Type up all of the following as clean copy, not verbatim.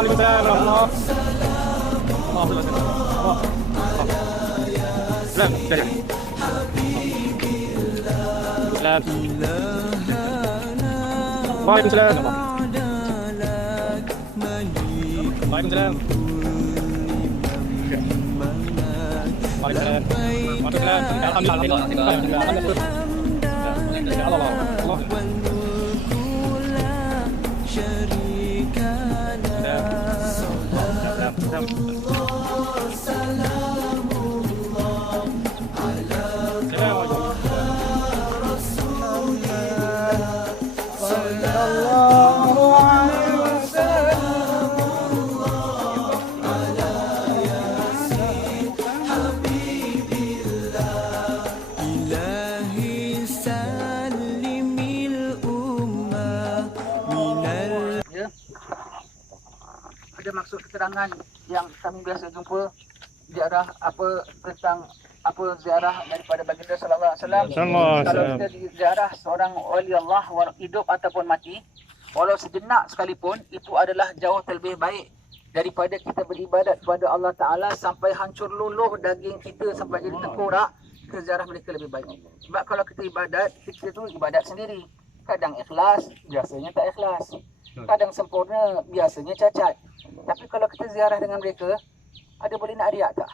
Waalaikumsalam warahmatullahi wabarakatuh. Waalaikumsalam. Waalaikumsalam. Waalaikumsalam. Ada maksud keterangan yang kami biasa jumpa ziarah apa tentang apa ziarah daripada baginda sallallahu alaihi wasallam. Kalau kita ziarah seorang wali Allah hidup ataupun mati, walau sejenak sekalipun, itu adalah jauh lebih baik daripada kita beribadat kepada Allah Taala sampai hancur luluh daging kita sampai jadi tengkorak. Kita ziarah mereka lebih baik. Sebab kalau kita ibadat, kita tu ibadat sendiri. Kadang ikhlas, biasanya tak ikhlas. Kadang sempurna, biasanya cacat. Tapi kalau kita ziarah dengan mereka, ada boleh nak riak tak?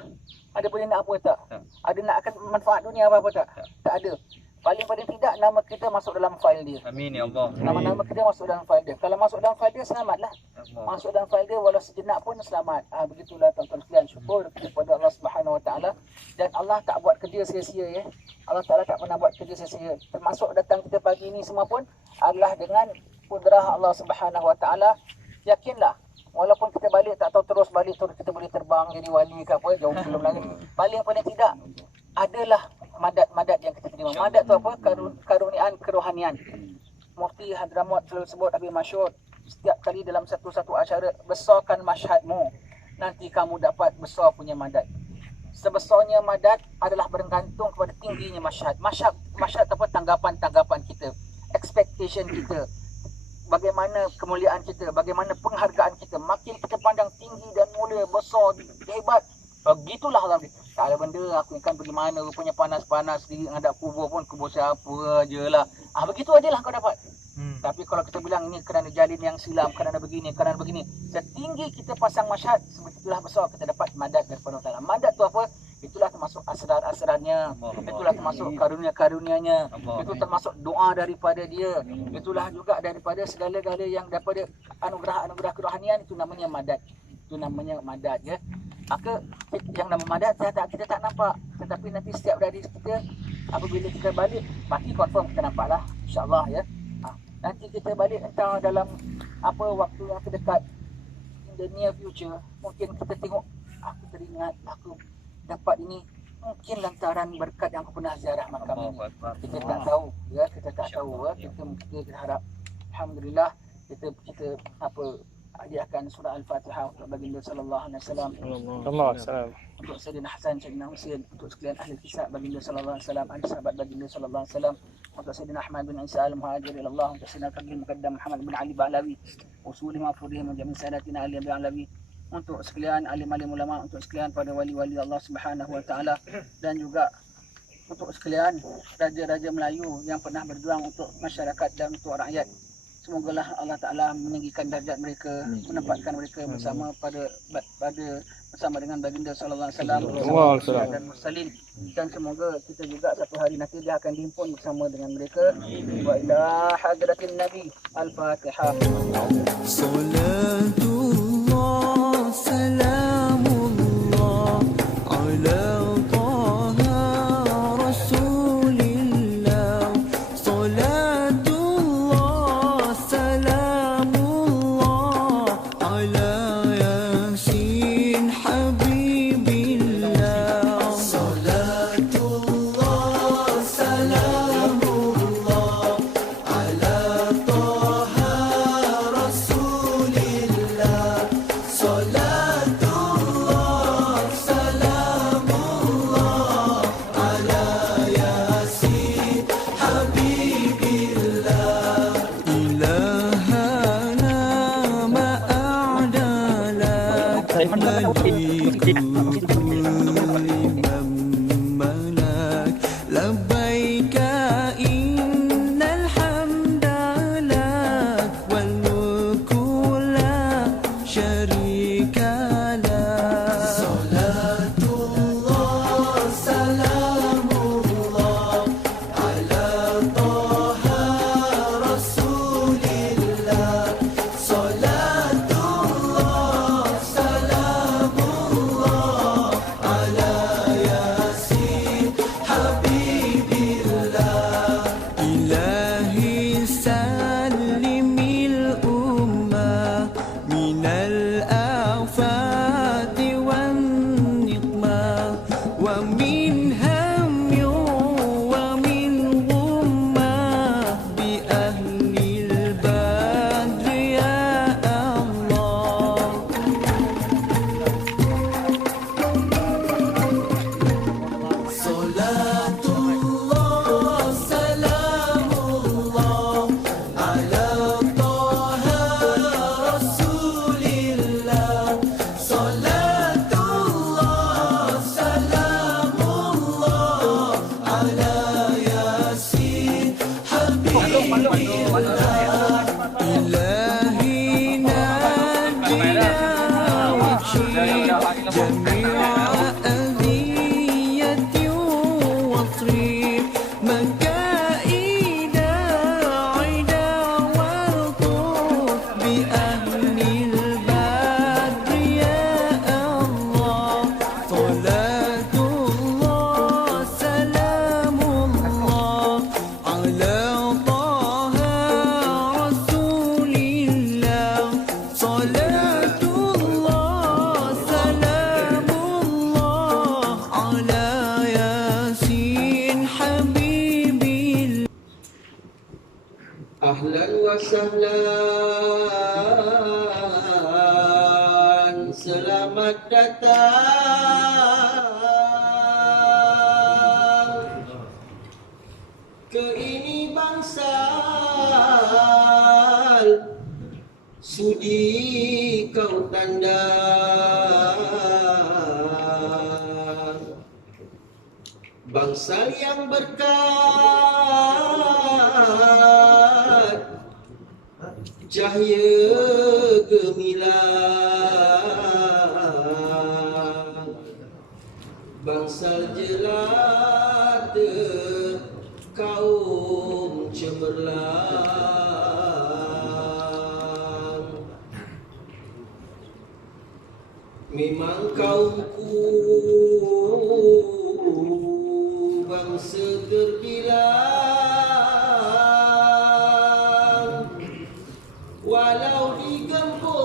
Ada boleh nak apa tak? Ada nak akan manfaat dunia apa-apa tak? Tak ada. Paling-paling tidak nama kita masuk dalam fail dia. Amin ya Allah. Nama-nama kita masuk dalam fail dia. Kalau masuk dalam fail dia, selamatlah. Masuk dalam fail dia walau sejenak pun selamat. Begitulah tuan-tuan sekalian, syukur kepada Allah Subhanahu Wa Taala. Dan Allah tak buat kerja sia-sia ya. Allah Taala tak pernah buat kerja sia-sia. Termasuk datang kita pagi ini semua pun adalah dengan kudrah Allah Subhanahu Wa Taala. Yakinlah, walaupun kita balik tak tahu terus balik terus kita boleh terbang jadi wali ke apa, jauh belum lagi. Paling tidak adalah madat-madat yang kita terima. Madat tu apa? Karuniaan kerohanian. Mufti Hadramaut selalu sebut Habib Masyhur, setiap kali dalam satu-satu acara, besarkan masyhadmu, nanti kamu dapat besar punya madat. Sebesarnya madat adalah bergantung kepada tingginya masyhad. Masyhad apa? Tanggapan kita, expectation kita. Bagaimana kemuliaan kita, bagaimana penghargaan kita. Makin kita pandang tinggi dan mulia, besar, hebat, begitulah Allah. Tak ada benda aku akan pergi mana, rupanya panas-panas di hadap kubur pun, kubur siapa je lah. Begitu ajalah kau dapat. Tapi kalau kita bilang ini kerana jalin yang silam, kerana begini, setinggi kita pasang masyhad, sebegitulah besar kita dapat madat daripada Allah Ta'ala. Madat tu apa? Itulah termasuk asrar-asrarnya, itulah termasuk karunia-karunianya, itu termasuk doa daripada dia, itulah juga daripada segala-gala yang daripada anugerah-anugerah kerohanian. Itu namanya madat. Itu namanya madat ya. Maka yang nama madat kita tak nampak, tetapi nanti setiap dari kita apabila kita balik pasti confirm kita nampaklah, insya-Allah ya. Nanti kita balik entah dalam apa waktu yang terdekat, in the near future, mungkin kita tengok aku teringat aku dapat ini mungkin lantaran berkat yang aku pernah ziarah makam ini. Kita tak tahu ya, kita tak tahu ya. Kita harap alhamdulillah kita apa hadiahkan surah Al-Fatihah untuk baginda sallallahu alaihi wasallam. Untuk Sayyidina Hasan, Sayyidina Husain, untuk sekalian ahli kisah baginda sallallahu alaihi wasallam, ahli sahabat baginda sallallahu alaihi wasallam, untuk Sayyidina Ahmad bin Isa al-Muhajir ila Allah, untuk Sayyidina Fadil Muqaddam Muhammad bin Ali Ba'lawi, usuli mafrudihim wa jami' sadatina Ali Ba'lawi, untuk sekalian alim-alim ulama, untuk sekalian pada wali-wali Allah Subhanahu Wa Taala, dan juga untuk sekalian raja-raja Melayu yang pernah berjuang untuk masyarakat dan untuk rakyat. Semogalah Allah Ta'ala meninggikan darjat mereka, menempatkan mereka bersama bersama dengan baginda sallallahu alaihi wasallam dan mursalin, dan semoga kita juga satu hari nanti dia akan dihimpun bersama dengan mereka. Wa ila hadratin nabi al-Fatihah. Salatullah salamullah ala إلهي نجنا واشيل جميع أذية واصرف مكائد عدا والطف بأهل البدر يا الله صلاة الله سلام الله على طه رسول الله صلاة الله سلام الله على ياسين حبيب الله Ahlan wa sahlan, selamat datang ke ini bangsal, sudi kau tandang, bangsal yang berkat cahaya gemilang, bangsal jelata kaum cemerlang. Memang kaumku bangsa terbilang, walau digempur,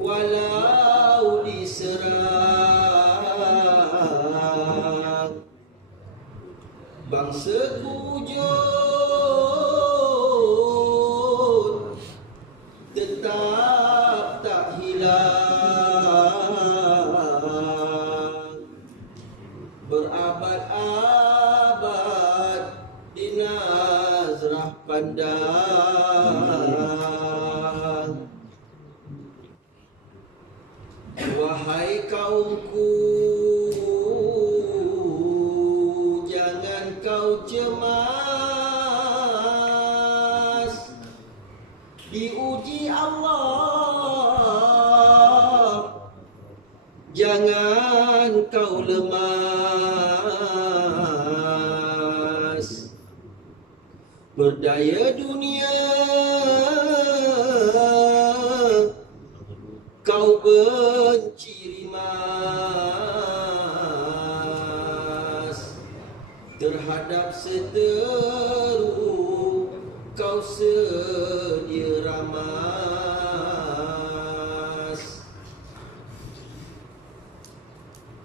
walau diserang, bangsa wujud tetap tak hilang, berabad-abad di nazrah pandang. Wahai kaumku, jangan kau cemas, diuji Allah, jangan kau lemas. Berdaya dunia kau benci rimas, terhadap seteru kau sedia ramas.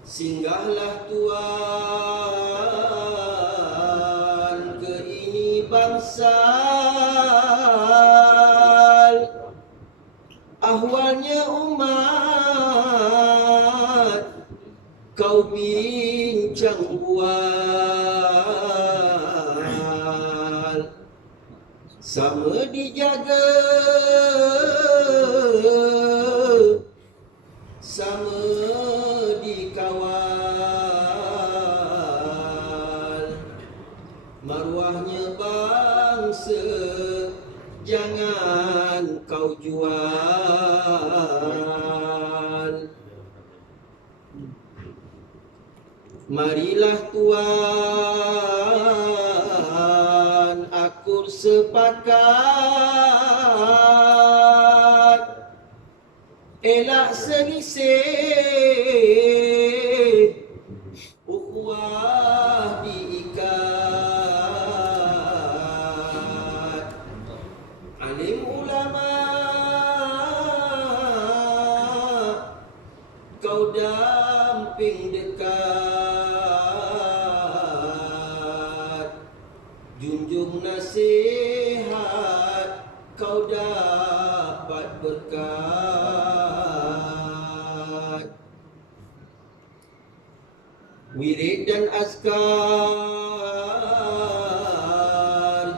Singgahlah Tuan ke ini bangsal, ahwalnya umat kau bincang bual, sama dijaga, sama dikawal, maruahnya bangsa jangan kau jual. Marilah Tuan akur sepakat, elak selisih, ukhuwah diikat. Alim ulama kau damping dekat, junjung nasihat kau dapat berkat. Wirid dan azkar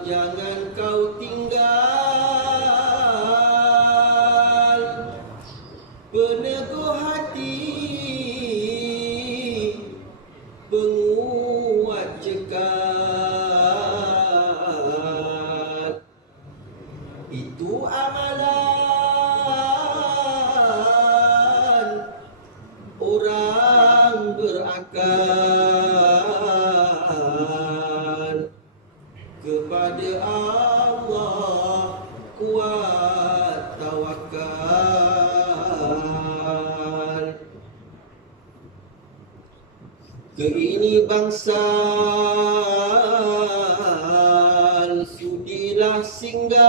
jangan kau tinggal, peneguh hati, penguat cekal. kepada Allah kuat tawakal. Ke ini bangsa sudilah singgah,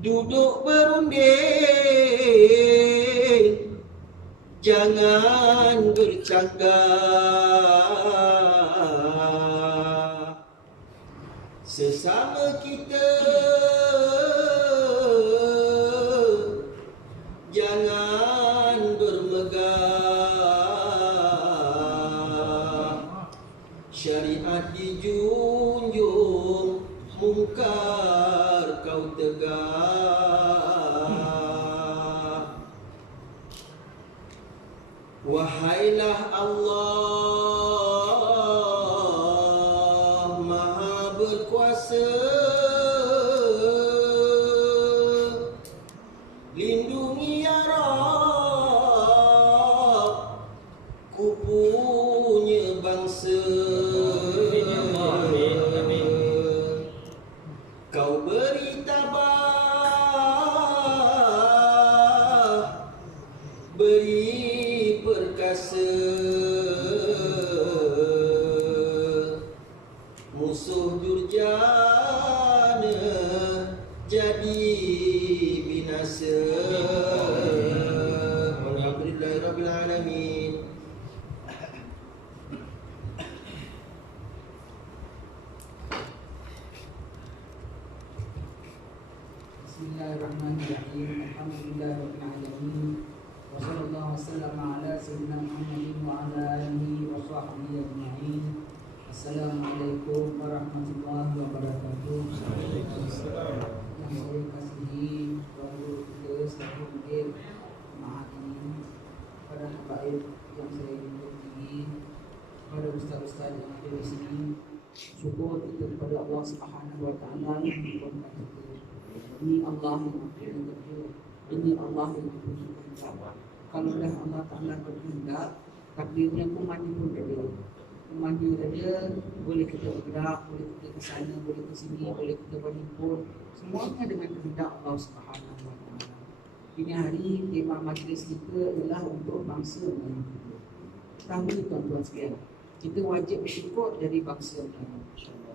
duduk berunding, jangan bercanggah. Sesama kita jangan bermegah, syariat dijunjung, mungkar kau tegah. Wahailah Allah Maha berkuasa, lindungi ya Rab ku punya bangsa. Kau beri tabah, beri perkasa, musuh durjana jadi binasa. Alhamdulillahirabbil alamin. Bismillahirrahmanirrahim. Alhamdulillahirabbil alamin. Wa sallallahu wasallam ala sayyidina Muhammadin wa ala alihi wa sahbihi ajma'in. Assalamualaikum warahmatullahi wabarakatuh. Yang saya kasihi guru kita selaku mudir maaf ini, pada habaib yang saya hormati, pada ustaz-ustaz yang ada di sini, syukur kita kepada Allah Subhanahu wa taala yang memberikan kita. Ini Allah yang memberikan kita. Ini Allah yang memberikan kita. Kalau dah Allah Taala berkehendak, takdirnya pun mandi pun ada. Mandi ada, boleh kita bergerak, boleh kita ke sana, boleh ke sini, boleh kita berhimpun. Semuanya dengan kehendak Allah Subhanahu wa taala. Ini hari tema majlis kita adalah untuk bangsa Melayu. Tahu tuan-tuan sekalian, kita wajib bersyukur dari bangsa Melayu.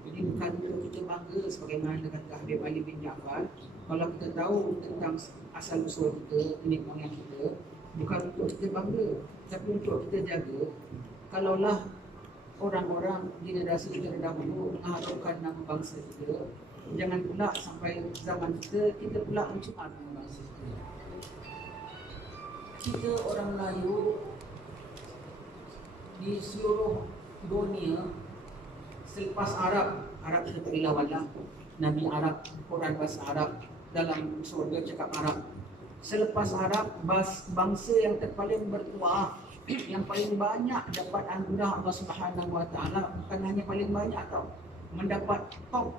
Jadi bukan untuk kita bangga sebagaimana kata Habib Ali bin Ja'far. Kalau kita tahu tentang asal usul kita, nenek moyang kita, bukan untuk kita bangga, tapi untuk kita jaga. Kalaulah orang-orang generasi terdahulu mengharapkan nama bangsa kita, jangan pula sampai zaman kita pula mencemar nama bangsa kita. Kita orang Melayu di seluruh dunia, selepas Arab kita tak lawanlah. Nabi Arab, Quran bahasa Arab, dalam surga cakap Arab. Selepas Arab, bangsa yang terpaling bertuah, yang paling banyak dapat anugerah Allah Subhanahu wa taala, bukan hanya paling banyak tau, mendapat top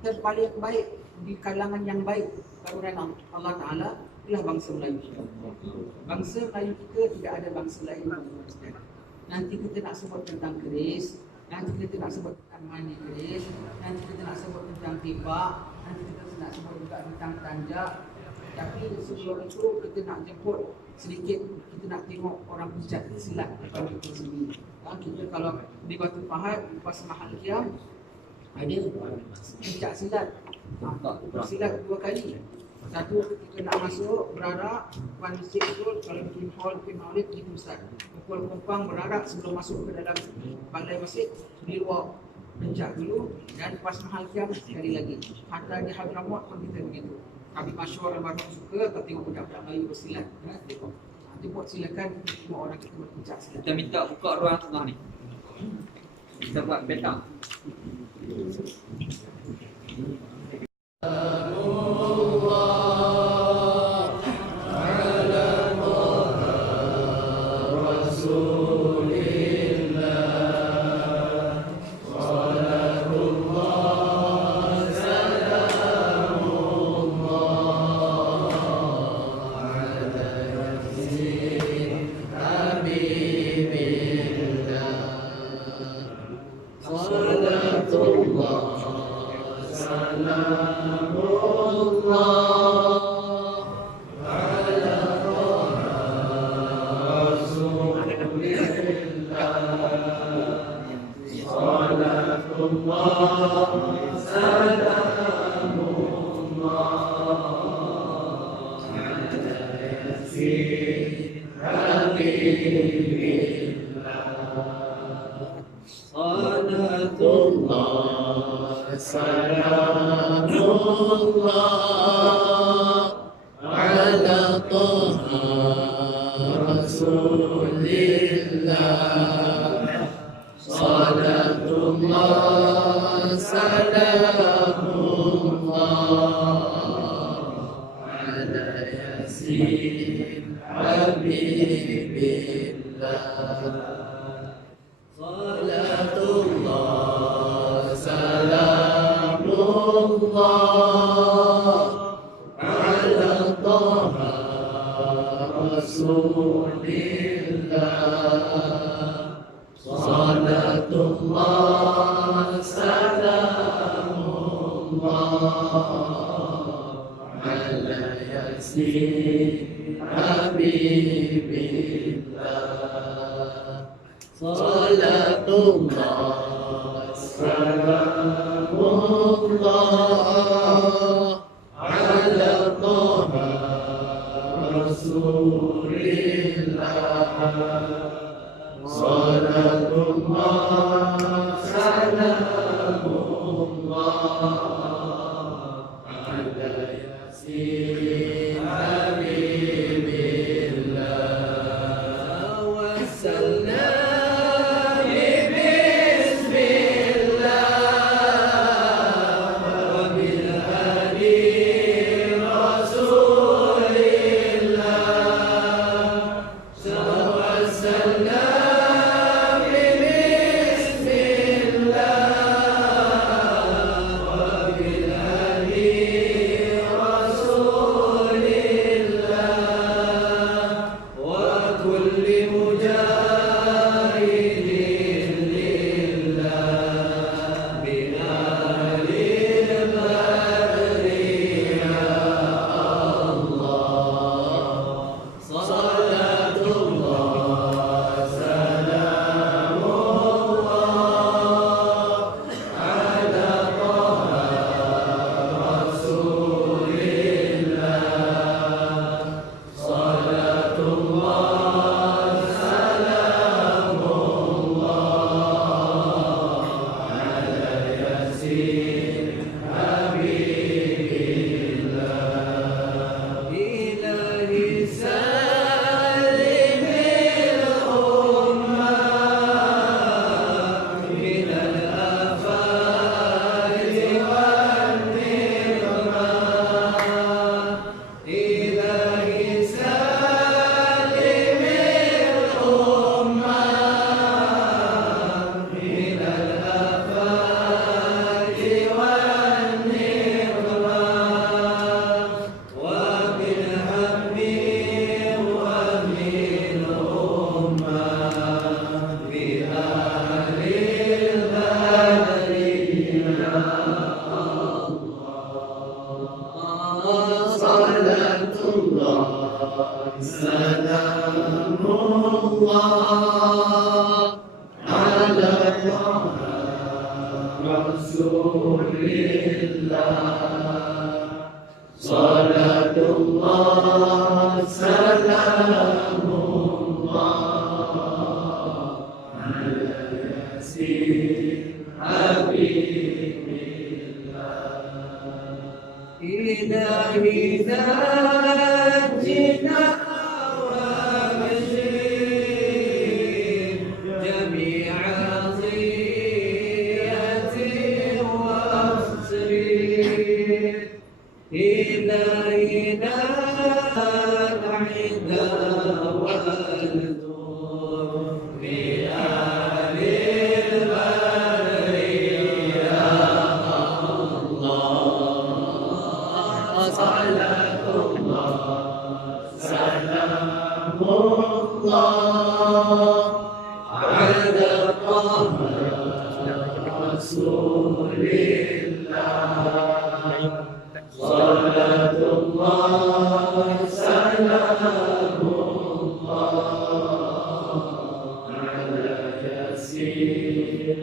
terpaling baik di kalangan yang baik karunia Allah Taala ialah bangsa Melayu kita. Bangsa Melayu kita tidak ada bangsa lain. Nanti kita nak sebut tentang keris, nanti kita nak sebut tentang mani keris, nanti kita nak sebut tentang tibak, nanti kita nak sebut juga tentang tanjak. Tapi sebelum itu kita nak jemput sedikit, kita nak tengok orang pencak silat depan kita sini. Kita kalau di Batu Pahat, pas Mahal Kiam, ada pencak silat. Bersilat 2 kali. Satu ketika nak masuk berarak, depan masjid tu, kalau bikin hall, bikin maulid, gitu Ustaz. Pukul kumpang berarak sebelum masuk ke dalam balai masjid, di luar pencak dulu, dan pas Mahal Kiam sekali lagi. Hatta di Hadramaut pun kita begitu. Kami masyhur almarhum suka kalau tengok budak-budak Melayu bersilat. Tengok. Nanti buat silakan semua orang kita berpencak silat. Kita minta buka ruang tengah ni. Kita buat petang.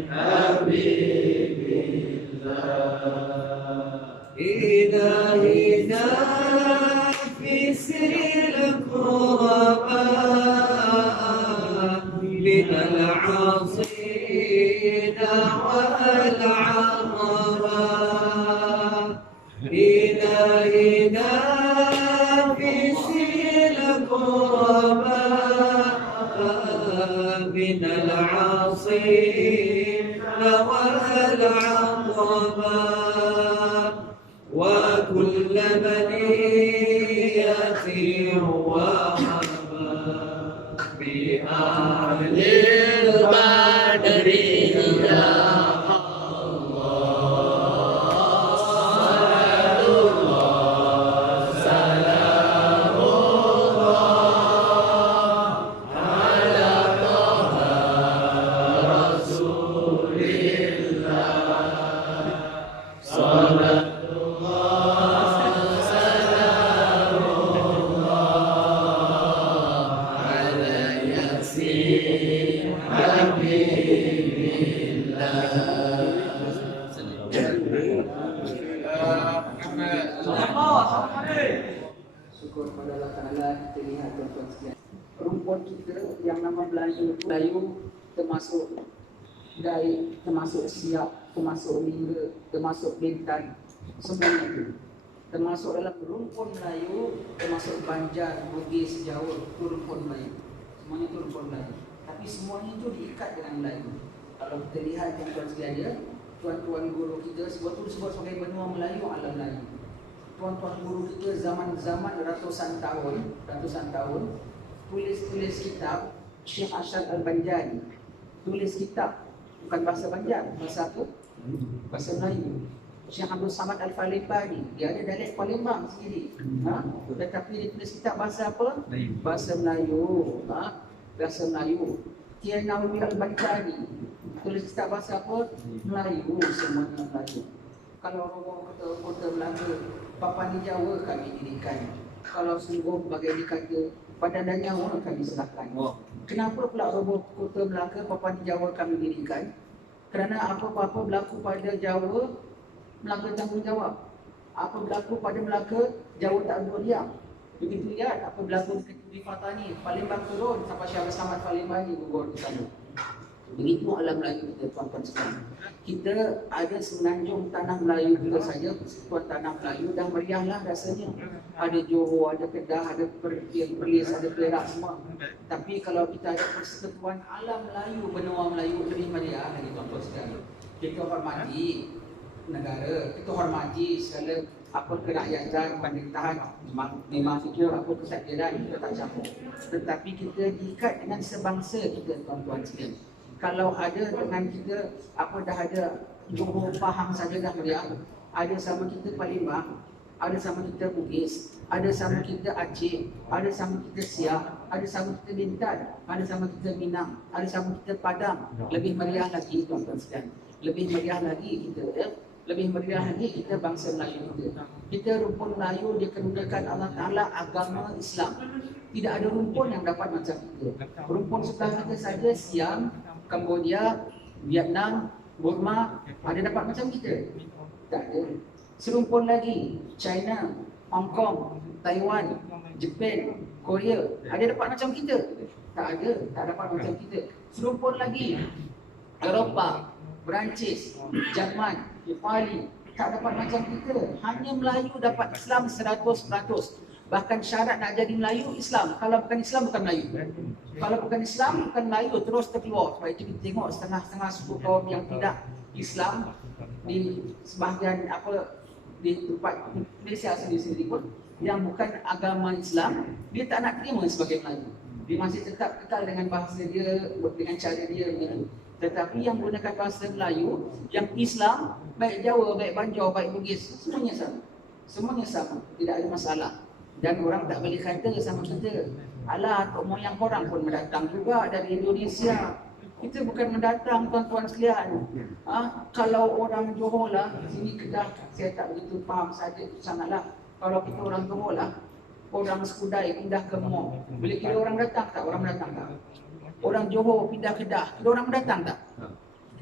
Habibi إلهنا في سر الكرباء من العصين والعرباء إلهنا في سر الكرباء من العصين والعرباء وكل بنية وحبا بأهل البدر يا Syukur kepada Allah Ta'ala, kita lihat tuan-tuan sekalian. Rumpun kita yang nama Melayu termasuk Dai, termasuk Siap, termasuk Lingga, termasuk Bintan, semuanya itu. Termasuk dalam rumpun Melayu, termasuk Banjar, Bugis, Jawa, itu rumpun Melayu. Semuanya itu rumpun Melayu. Tapi semuanya itu diikat dengan Melayu. Kalau kita lihat tuan-tuan sekalian, tuan-tuan guru kita sebab itu disebut sebagai benua Melayu, alam Melayu. Tuan-tuan guru kita zaman-zaman ratusan tahun tulis kitab. Syekh Ashad Al-Banjari tulis kitab, bukan bahasa Banjar, bahasa apa? Bahasa Melayu. Syekh Abdul Samad Al-Falibani, dia ada dialek Palembang sendiri. Tetapi dia tulis kitab bahasa apa? Bahasa Melayu. Bahasa Melayu. Kiai Nawawi Al-Banjari tulis kitab bahasa apa? Melayu, semuanya Melayu. Kalau romo kota Melaka, Papan Jawa kami dirikan. Kalau sungguh bagai dikata pada nyawa kami serahkan. Kenapa pula romo kota Melaka, Papan Jawa kami dirikan? Kerana apa-apa berlaku pada Jawa, Melaka tanggungjawab. Apa berlaku pada Melaka, Jawa tak berdiam. Begitu lihat apa berlaku di Fatani, Palembang turun sampai Syekh Selamat Palembang gugur di sana. Begitu alam Melayu kita, tuan-tuan sekalian. Kita ada semenanjung tanah Melayu kita saja, persekutuan tanah Melayu dah meriahlah rasanya. Ada Johor, ada Kedah, ada Perlis, ada Perak semua. Tapi kalau kita ada persekutuan alam Melayu, benua Melayu, lebih meriah lagi, tuan-tuan sekalian. Kita hormati negara, kita hormati segala apa kerakyatan, pemerintahan, memang fikir apa kesatuan kita tak campur. Tetapi kita diikat dengan sebangsa kita, tuan-tuan sekalian. Kalau ada dengan kita, apa dah ada Johor Pahang saja dah meriah. Ada sama kita Palembang, ada sama kita Bugis, ada sama kita Aceh, ada sama kita Siak, ada sama kita Bintan, ada sama kita Minang, ada sama kita Padang. Lebih meriah lagi, tuan-tuan sekalian. Lebih meriah lagi kita, lebih meriah lagi kita bangsa Melayu kita. Kita rumpun Melayu dikemudakan Allah Ta'ala agama Islam. Tidak ada rumpun yang dapat macam kita. Rumpun sebelah kita saja Siam, Cambodia, Vietnam, Burma, ada dapat macam kita? Tak ada. Serumpun lagi China, Hong Kong, Taiwan, Jepun, Korea, ada dapat macam kita? Tak ada, tak dapat macam kita. Serumpun lagi Eropah, Perancis, Jerman, Itali, tak dapat macam kita. Hanya Melayu dapat Islam 100%. Bahkan syarat nak jadi Melayu, Islam. Kalau bukan Islam, bukan Melayu. Kalau bukan Islam, bukan Melayu, terus terkeluar. Sebab itu kita tengok setengah-setengah suku kaum yang tidak Islam di sebahagian apa di tempat Malaysia sendiri pun yang bukan agama Islam, dia tak nak terima sebagai Melayu. Dia masih tetap kekal dengan bahasa dia, dengan cara dia begitu. Tetapi yang menggunakan bahasa Melayu, yang Islam, baik Jawa, baik Banjar, baik Bugis, semuanya sama. Semuanya sama, tidak ada masalah. Dan orang tak boleh kata sama kita, alah tok moyang korang pun mendatang juga dari Indonesia. Kita bukan mendatang, tuan-tuan sekalian. Kalau orang Johor lah, sini Kedah, saya tak begitu faham saja sangatlah. Kalau kita orang Johor lah, orang Skudai pindah ke Mok, boleh kira orang datang tak? Orang mendatang tak? Orang Johor pindah Kedah, kira orang mendatang tak?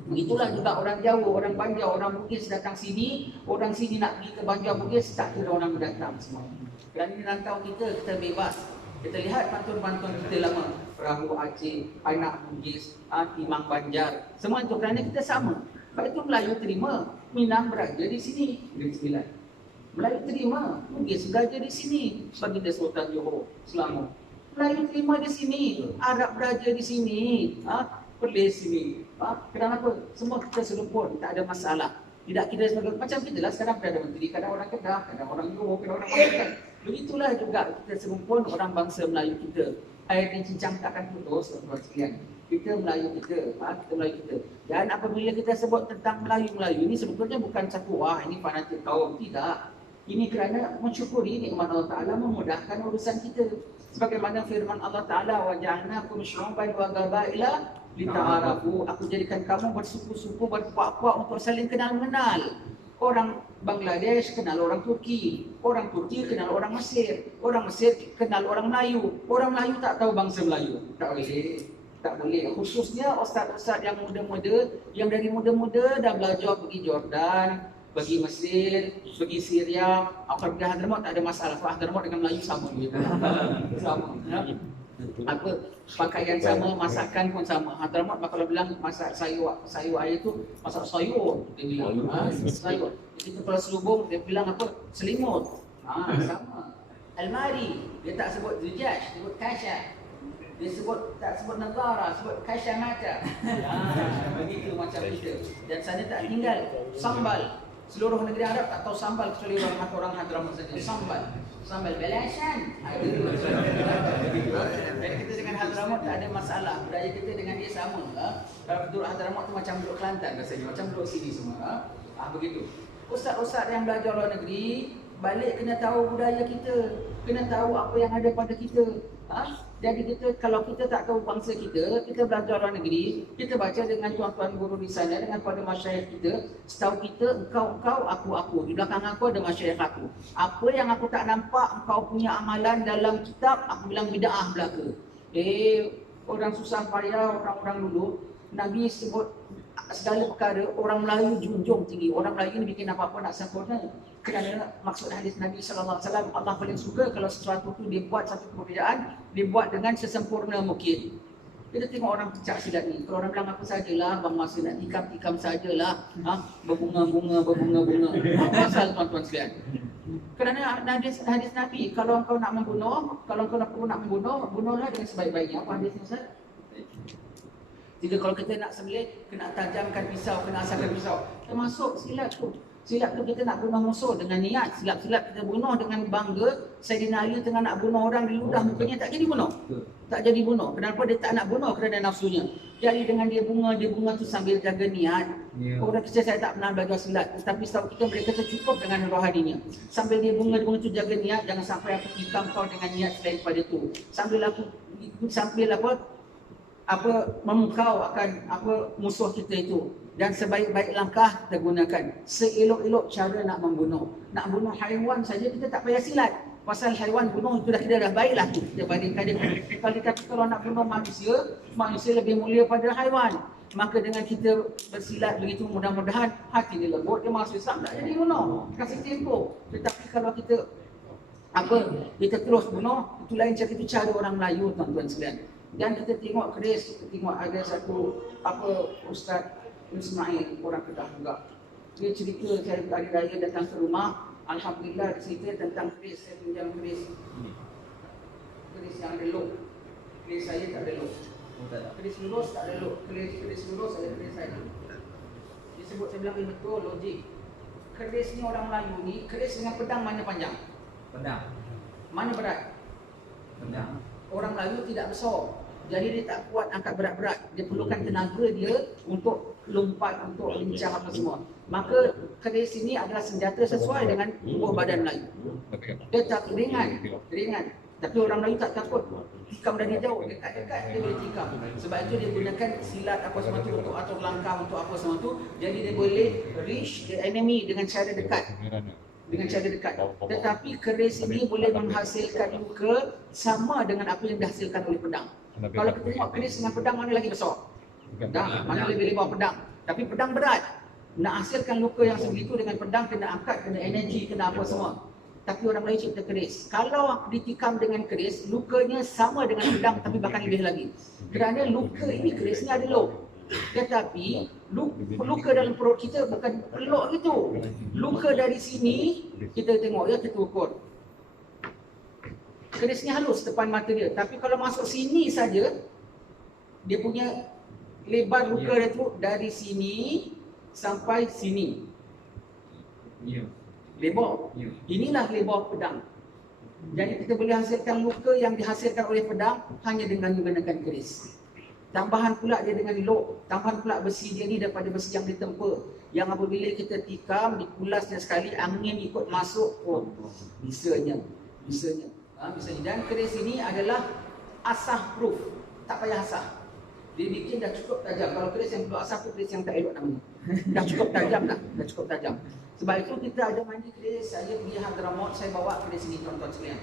Begitulah juga orang Jawa, orang Banjar, orang Bugis datang sini, orang sini nak pergi ke Banjar Bugis, tak kira orang datang semua. Kerana ini rantau kita bebas. Kita lihat pantun-pantun kita lama, Perahu Aceh, Anak Bugis, Timang Banjar, semua itu kerana kita sama. Baik itu Melayu terima, Minang beraja di sini, Negeri Sembilan. Melayu terima, Bugis beraja di sini, Baginda Sultan Johor, Selangor. Melayu terima di sini, Arab beraja di sini, Perlis sini. Kenapa? Semua kita serumpun, tak ada masalah. Tidak kira sebagai macam kita lah sekarang ada menteri, kadang orang Kedah, kadang orang Johor, kadang orang Kedah. Begitulah juga kita serumpun orang bangsa Melayu kita. Air dan cincang takkan putus, tuan-tuan sekalian. Kita Melayu kita, kita Melayu kita. Dan apabila kita sebut tentang Melayu-Melayu ini sebetulnya bukan satu ini fanatik kaum, tidak. Ini kerana mensyukuri nikmat Allah Ta'ala memudahkan urusan kita. Sebagaimana firman Allah Ta'ala, وَجَعْنَاكُمْ شُعُوبًا وَقَبَائِلَ لِتَعَارَفُوا. Aku jadikan kamu bersuku-suku, berpuak-puak untuk saling kenal-mengenal. Orang Bangladesh kenal orang Turki, orang Turki kenal orang Mesir, orang Mesir kenal orang Melayu, orang Melayu tak tahu bangsa Melayu. Tak boleh. Tak boleh. Khususnya ustaz-ustaz yang muda-muda, yang dari muda-muda dah belajar pergi Jordan, pergi Mesir, pergi Syria, akan pergi Hadramaut tak ada masalah. Sebab Hadramaut dengan Melayu sama juga. Sama. Apa pakaian sama, masakan pun sama. Hadramaut kalau bilang masak sayur air tu masak sayur, dia bilang sayur. Kita kalau selubung dia bilang apa? Selimut. Sama. Almari dia tak sebut dijaj, sebut kasha. Dia tak sebut negara, sebut kasha mata. Begitu macam kita. Dan sana tak tinggal sambal. Seluruh negeri Arab tak tahu sambal kecuali orang Hadramaut saja. Sambal belasan. Jadi kita dengan Hadramaut tak ada masalah. Budaya kita dengan dia sama. Kalau duduk Hadramaut tu macam duduk Kelantan rasanya, macam duduk sini semua. Begitu. Ustaz-ustaz yang belajar luar negeri balik kena tahu budaya kita, kena tahu apa yang ada pada kita. Jadi kita kalau kita tak tahu bangsa kita belajar luar negeri, kita baca dengan tuan-tuan guru di sana, dengan pada masyayikh kita, setahu kita engkau, aku. Di belakang aku ada masyayikh aku. Apa yang aku tak nampak engkau punya amalan dalam kitab, aku bilang bid'ah belaka. Orang susah payah, orang-orang dulu, Nabi sebut segala perkara, orang Melayu junjung tinggi. Orang Melayu ni bikin apa-apa nak sempurna. Kerana maksud hadis Nabi SAW, Allah paling suka kalau sesuatu tu dia buat satu pekerjaan, dia buat dengan sesempurna mungkin. Kita tengok orang pecah silat ni. Kalau orang bilang apa sajalah, bang masa nak tikam sajalah, berbunga-bunga. Apa pasal tuan-tuan sekalian? Kerana hadis Nabi, kalau engkau nak membunuh, bunuhlah dengan sebaik-baiknya. Apa hadis Ustaz? Jika kalau kita nak sembelih, kena tajamkan pisau, kena asalkan pisau. Termasuk silat tu. Silap tu kita nak bunuh musuh dengan niat. Silap-silap kita bunuh dengan bangga. Sayyidina Ali tengah nak bunuh orang di ludah mukanya, tak jadi bunuh. Tak jadi bunuh. Kenapa dia tak nak bunuh? Kerana nafsunya. Jadi dengan dia bunga tu sambil jaga niat. Orang kecil saya tak pernah belajar silat. Tapi setahu kita mereka tercukup dengan rohaninya. Sambil dia bunga tu jaga niat, jangan sampai aku tikam kau dengan niat selain pada tu. Sambil memukau akan musuh kita itu. Dan sebaik-baik langkah kita gunakan. Seelok-elok cara nak membunuh. Nak bunuh haiwan saja kita tak payah silat. Pasal haiwan bunuh itu dah baiklah tu. Kita bandingkan dia. Kalau nak bunuh manusia lebih mulia pada haiwan. Maka dengan kita bersilat begitu, mudah-mudahan hati dia lembut, dia masuk Islam, tak jadi bunuh. Kasih tempoh. Tetapi kalau kita terus bunuh, itu lain cara, itu cara orang Melayu, tuan-tuan sekalian. Dan kita tengok keris, kita tengok ada satu Ustaz Ismail, orang Kedah juga. Dia cerita saya hari raya datang ke rumah, alhamdulillah dia cerita tentang keris. Saya pinjam keris yang ada lock. Keris saya tak ada lock. Keris lurus tak ada lock. Keris lurus ada keris saya. Dia sebut, saya bilang betul logik. Keris ni orang Melayu ni, keris dengan pedang mana panjang? Pedang. Mana berat? Pedang. Orang Melayu tidak besar. Jadi dia tak kuat angkat berat-berat. Dia perlukan tenaga dia untuk lompat, untuk lincah apa semua. Maka keris ini adalah senjata sesuai dengan tubuh badan Melayu. Dia tak ringan. Tapi orang Melayu tak takut. Tikam dari jauh, dekat-dekat dia boleh tikam. Sebab itu dia gunakan silat apa semua tu untuk atur langkah, untuk apa semua tu. Jadi dia boleh reach the enemy dengan cara dekat. Tetapi keris ini boleh menghasilkan juga sama dengan apa yang dihasilkan oleh pedang. Kalau kita tengok keris dengan pedang, mana lagi besar? Pedang. Mana lebih lebar pedang? Tapi pedang berat. Nak hasilkan luka yang sebegitu dengan pedang kena angkat, kena energi, kena apa semua. Tapi orang Melayu cipta keris. Kalau ditikam dengan keris, lukanya sama dengan pedang tapi bahkan lebih lagi. Kerana luka ini keris ni ada lok. Tetapi luka dalam perut kita bukan peluk gitu. Luka dari sini kita tengok ya, kita ukur. Keris ni halus depan mata dia. Tapi kalau masuk sini saja, dia punya lebar luka dia tu dari sini sampai sini. Ya. Lebar. Ya. Inilah lebar pedang. Jadi kita boleh hasilkan luka yang dihasilkan oleh pedang hanya dengan menggunakan keris. Tambahan pula dia dengan lok, tambahan pula besi dia ni daripada besi yang ditempa. Yang apabila kita tikam, dikulasnya sekali, angin ikut masuk, oh, bisanya. Bisanya. Dan keris ini adalah asah proof. Tak payah asah. Dia bikin dah cukup tajam. Kalau keris yang perlu asah tu keris yang tak elok namanya. Dah cukup tajam dah. Dah cukup tajam. Sebab itu kita ada mandi keris. Saya pergi Hadramaut, saya bawa keris ini tuan-tuan sekalian.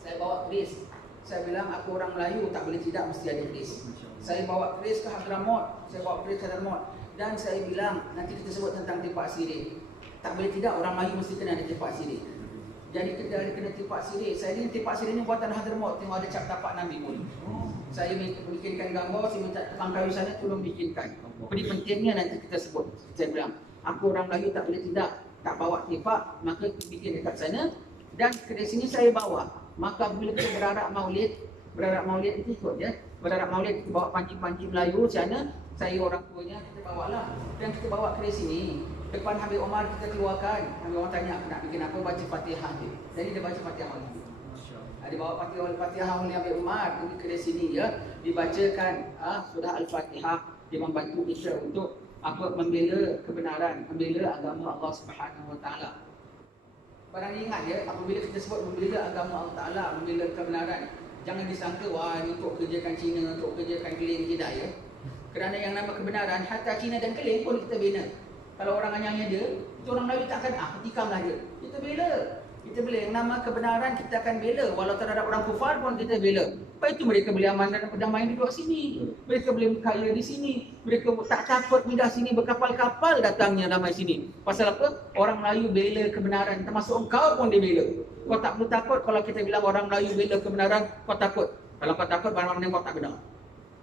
Saya bawa keris. Saya bilang aku orang Melayu, tak boleh tidak mesti ada keris. Saya bawa keris ke Hadramaut. Saya bawa keris ke Hadramaut. Dan saya bilang, nanti kita sebut tentang tipak sirih. Tak boleh tidak orang Melayu mesti kena ada tipak sirih. Jadi kita ada kena tipak sirih. Saya ni tipak sirih ni buatan Hadramaut. Tengok ada cap tapak Nabi pun. Saya minta bikinkan gambar, saya minta tukang kayu sana tolong bikinkan. Jadi pentingnya nanti kita sebut. Saya bilang, aku orang Melayu tak boleh tidak, tak bawa tipak, maka bikin dekat sana. Dan keris sini saya bawa. Maka bila kita berarak maulid itu ikut ya. Berarak maulid kita bawa panci-panci Melayu sana, saya orang tuanya kita bawalah. Dan kita bawa keris ini. Depan Habib Omar kita keluarkan. Habib Omar tanya nak bikin apa, baca Fatihah dia. Jadi dia baca Fatihah lagi. Dia bawa Fatihah oleh Habib Umar ini keris sini ya, dibacakan surah Al-Fatihah. Dia membantu kita untuk apa, membela kebenaran, membela agama Allah Subhanahu Wa Taala. Barang ingat ya, apabila kita sebut membela agama Allah Taala, membela kebenaran, jangan disangka wah ini untuk kerjakan Cina, untuk kerjakan Keling, tidak ya. Kerana yang nama kebenaran, hatta Cina dan Keling pun kita bina. Kalau orang anyangnya dia, itu orang Melayu tak akan tikamlah dia. Kita bela. Kita bela yang nama kebenaran, kita akan bela. Walau terhadap orang kufar pun kita bela. Lepas itu mereka boleh amankan pedang main duduk sini. Mereka boleh kaya di sini. Mereka tak takut pindah sini, berkapal-kapal datangnya ramai sini. Pasal apa? Orang Melayu bela kebenaran. Termasuk engkau pun dia bela. Kau tak perlu takut kalau kita bilang orang Melayu bela kebenaran, kau takut. Kalau kau takut, mana-mana kau tak benar.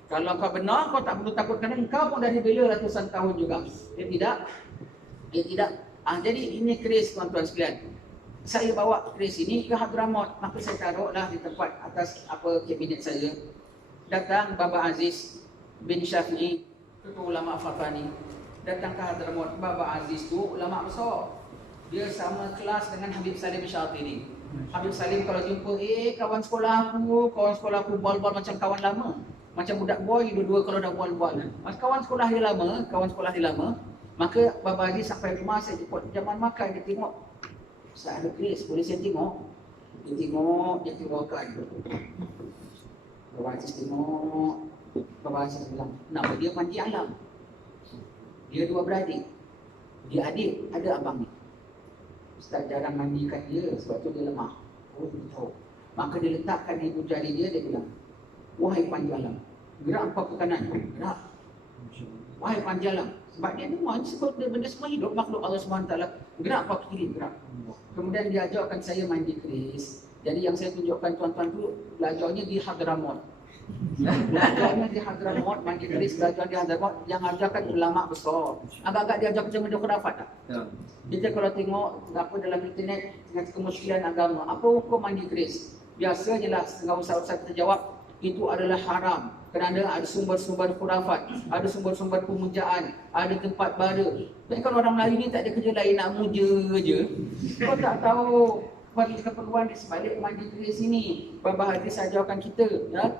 Kalau kau benar, kau tak perlu takut kerana engkau pun dah dibela ratusan tahun juga. Dia tidak. Dia tidak. Jadi ini keris tuan-tuan sekalian. Saya bawa keris ini ke Hadramaut, maka saya taruhlah di tempat atas apa kabinet saya. Datang Baba Aziz bin Syafi'i, ketua ulama Fatani. Datang ke Hadramaut. Baba Aziz tu ulama besar. Dia sama kelas dengan Habib Salim Syatiri. Habib Salim kalau jumpa, kawan sekolah aku bol-bol macam kawan lama. Macam budak boy, dua-dua kalau dah bol-bol. Mas kawan sekolah dia lama, maka Baba Aziz sampai rumah, saya jemput zaman makan, dia tengok. Saya ada keris, boleh saya tengok? Dia keluarkan. Baba Aziz tengok. Baba Aziz bilang, nama dia Panji Alam. Dia dua beradik. Dia adik, ada abang ni. Ustaz jarang mandikan dia sebab tu dia lemah. Oh, dia tahu. Maka dia letakkan ibu jari dia bilang, wahai Panji Alam, gerak kau ke kanan, gerak. Wahai Panji Alam, sebab dia semua sebab benda semua hidup makhluk Allah SWT. Gerak kau ke kiri, gerak. Kemudian dia ajarkan saya mandi keris. Jadi yang saya tunjukkan tuan-tuan tu belajarnya di Hadramaut. Belajarnya di Hadramaut, mandi keris, belajar di Hadramaut. Yang ajarkan ulama besar. Agak-agak dia ajar macam benda khurafat tak? Kita kalau tengok apa dalam internet dengan kemusyrikan agama, apa hukum mandi keris? Biasanya lah setengah ustaz-ustaz kita jawab, itu adalah haram kerana ada sumber-sumber khurafat, ada sumber-sumber pemujaan, ada tempat bara. Tapi kalau orang Melayu ni tak ada kerja lain nak muja je, kau tak tahu bagi keperluan di sebalik mandi keris ini. Baba Hadis ajarkan kita ya,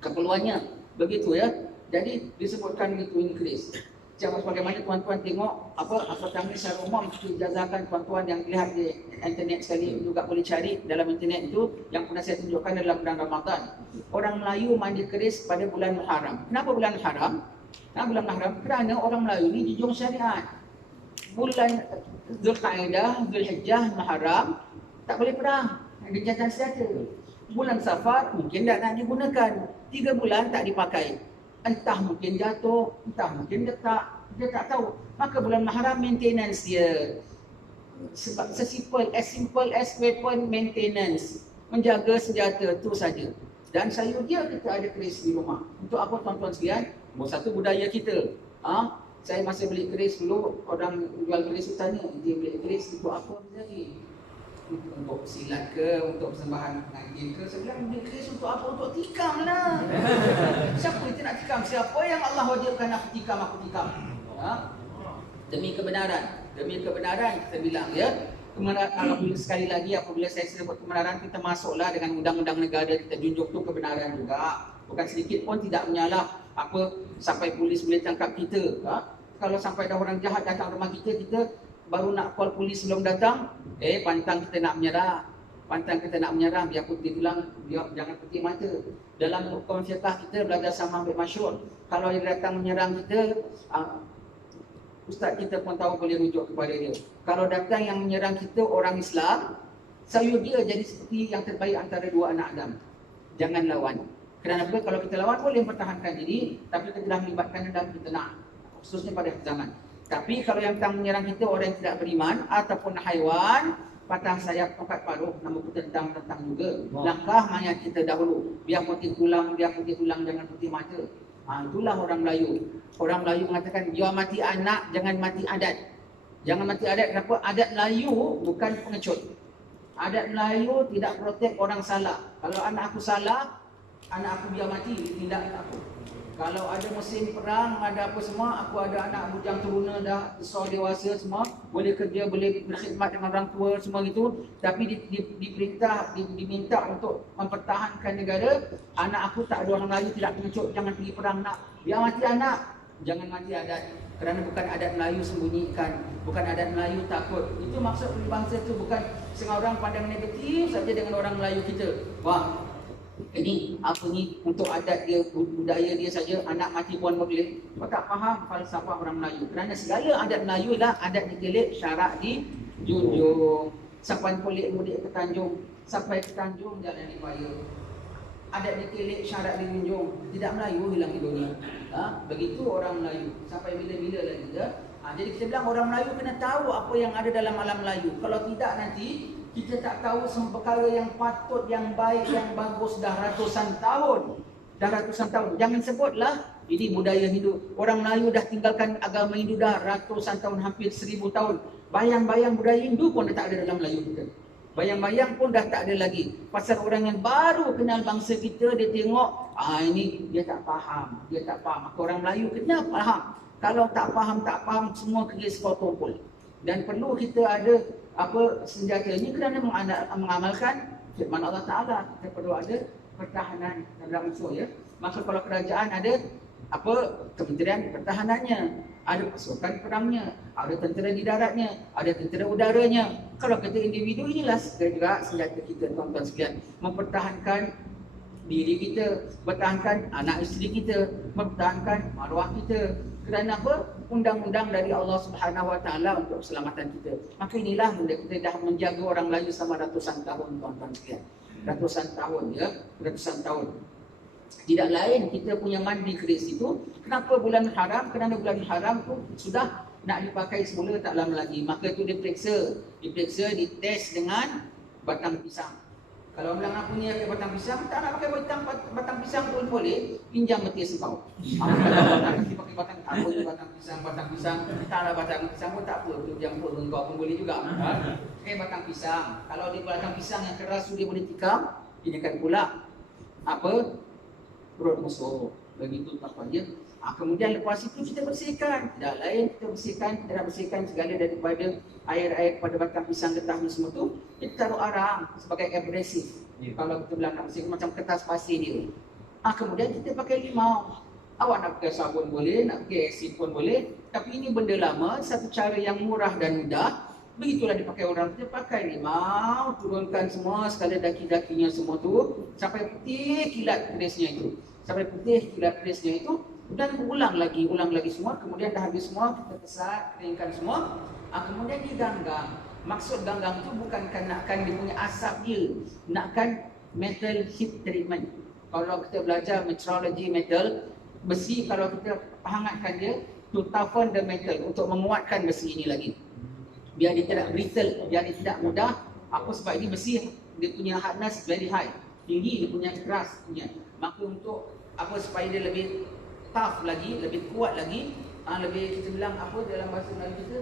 keperluannya begitu ya. Jadi disebutkan begitu ini keris. Jangan sebagaimana tuan-tuan tengok apa kami secara umum jazakan tuan-tuan yang lihat di internet sekali juga boleh cari dalam internet itu yang pernah saya tunjukkan dalam bulan Ramadan. Orang Melayu mandi keris pada bulan Muharram. Kenapa bulan Muharram? Bulan Muharram kerana orang Melayu ni junjung syariat. Bulan Zulkaidah, Zulhijjah, Muharram tak boleh perang, gencatan senjata. Bulan Safar mungkin tak nak digunakan. 3 bulan tak dipakai. Entah mungkin jatuh, entah mungkin letak, dia tak tahu. Maka bulan Muharram maintenance dia. Sebab as simple as weapon maintenance. Menjaga senjata tu saja. Dan sayur dia kita ada keris di rumah. Untuk apa tuan-tuan sekalian? Satu budaya kita. Saya masih beli keris dulu, orang jual keris tu tanya, dia beli keris untuk apa lagi? Untuk silat ke, untuk persembahan ngaji ke? Saya bilang beli keris untuk apa? Untuk tikam lah. Siapa yang nak tikam? Siapa yang Allah wajibkan aku tikam, aku tikam. Demi kebenaran kita bilang ya. Apabila sekali lagi apabila saya sebut kebenaran, kita masuklah dengan undang-undang negara, kita junjung tu kebenaran juga. Bukan sedikit pun tidak menyalah apa sampai polis boleh tangkap kita. Kalau sampai ada orang jahat datang rumah kita, kita baru nak call polis sebelum datang, pantang kita nak menyerah, biar putih tulang, biar jangan putih mata. Dalam hukum fiqh kita belajar sama Habib Masyur, kalau dia datang menyerang kita, ustaz kita pun tahu boleh rujuk kepada dia. Kalau datang yang menyerang kita orang Islam, sayur dia jadi seperti yang terbaik antara dua anak Adam. Jangan lawan. Kenapa? Kalau kita lawan boleh mempertahankan diri, tapi kita dah melibatkan dendam kita nak, khususnya pada zaman. Tapi kalau yang datang menyerang kita orang yang tidak beriman ataupun haiwan, patah sayap tongkat paruh, nama kita tentang juga. Langkah mayat kita dahulu. Biar putih tulang, jangan putih mata. Itulah orang Melayu. Orang Melayu mengatakan, biar mati anak, jangan mati adat. Jangan mati adat. Kenapa? Adat Melayu bukan pengecut. Adat Melayu tidak protek orang salah. Kalau anak aku salah, anak aku biar mati, tindak aku. Kalau ada musim perang, ada apa semua, aku ada anak bujang turuna dah besar dewasa semua, boleh kerja, boleh berkhidmat dengan orang tua semua gitu, tapi diminta untuk mempertahankan negara. Anak aku tak ada orang Melayu, tidak pengecut, jangan pergi perang nak. Biar mati anak, jangan mati adat. Kerana bukan adat Melayu sembunyikan, bukan adat Melayu takut. Itu maksud bangsa itu, bukan setengah orang pandang negatif saja dengan orang Melayu kita. Wah, ini apa ni untuk adat dia, budaya dia saja, anak mati pun boleh. Kau tak faham falsafah orang Melayu. Kerana segala adat Melayu ialah adat ditelek, syarak dijunjung. Sampai kulit mudik ke Tanjung, sampai ke Tanjung jalan dipaya. Adat ditelek, syarak dijunjung. Tidak Melayu hilang di dunia. Begitu orang Melayu. Sampai bila-bila lagi ya. Jadi kita bilang orang Melayu kena tahu apa yang ada dalam alam Melayu. Kalau tidak nanti kita tak tahu semua perkara yang patut, yang baik, yang bagus dah ratusan tahun. Jangan sebutlah ini budaya Hindu. Orang Melayu dah tinggalkan agama Hindu dah ratusan tahun, hampir 1000 tahun. Bayang-bayang budaya Hindu pun dah tak ada dalam Melayu kita. Bayang-bayang pun dah tak ada lagi. Pasal orang yang baru kenal bangsa kita, dia tengok, ini dia tak faham. Maka orang Melayu kena faham. Kalau tak faham, semua kerja sepotong. Dan perlu kita ada senjata ini kerana mengamalkan firman Allah Ta'ala. Kita perlu ada pertahanan dalam unsur ya. Maka kalau kerajaan ada kementerian pertahanannya, ada pasukan perangnya, ada tentera di daratnya, ada tentera udaranya. Kalau kita individu, inilah juga senjata kita tuan-tuan sekalian. Mempertahankan diri kita, mempertahankan anak isteri kita, mempertahankan maruah kita. Kerana apa? Undang-undang dari Allah Subhanahu Wa Taala untuk keselamatan kita. Maka inilah kita dah menjaga orang Melayu selama ratusan tahun tuan-tuan sekalian. Ratusan tahun ya, ratusan tahun. Tidak lain kita punya mandi keris itu. Kenapa bulan haram? Kerana bulan haram tu sudah nak dipakai semula tak lama lagi. Maka itu diperiksa, dites dengan batang pisang. Kalau bilang nak punya pakai batang pisang, tak nak pakai batang pisang pun boleh, pinjam betis kau. Pakai batang pisang, tak ada batang pisang pun tak apa, pinjam pun kau pun boleh juga. Batang pisang. Kalau dia batang pisang yang keras tu dia boleh tikam, ini akan pula perut musuh. Begitu tapan dia. Kemudian lepas itu kita bersihkan. Tidak lain kita bersihkan segala daripada air pada batang pisang, getah ni semua tu. Kita taruh arang sebagai abrasif. Kalau kita bilang nak bersihkan macam kertas pasir dia. Kemudian kita pakai limau. Awak nak pakai sabun boleh, nak pakai asid pun boleh. Tapi ini benda lama, satu cara yang murah dan mudah. Begitulah dipakai orang. Kita pakai limau, turunkan semua sekala daki-dakinya semua tu sampai putih kilat kerisnya itu. Dan ulang lagi semua. Kemudian dah habis semua, kita kesat, keringkan semua. Kemudian diganggang. Maksud ganggang tu bukankan nakkan dia punya asap dia, nakkan metal heat treatment. Kalau kita belajar metrology metal, besi kalau kita hangatkan dia to toughen the metal, untuk menguatkan besi ini lagi. Biar dia tidak brittle, biar dia tidak mudah. Apa sebab ini besi dia punya hardness very high, tinggi, dia punya keras punya. Maka untuk apa supaya dia lebih tough lagi, lebih kuat lagi, lebih kita bilang apa dalam bahasa Melayu kita,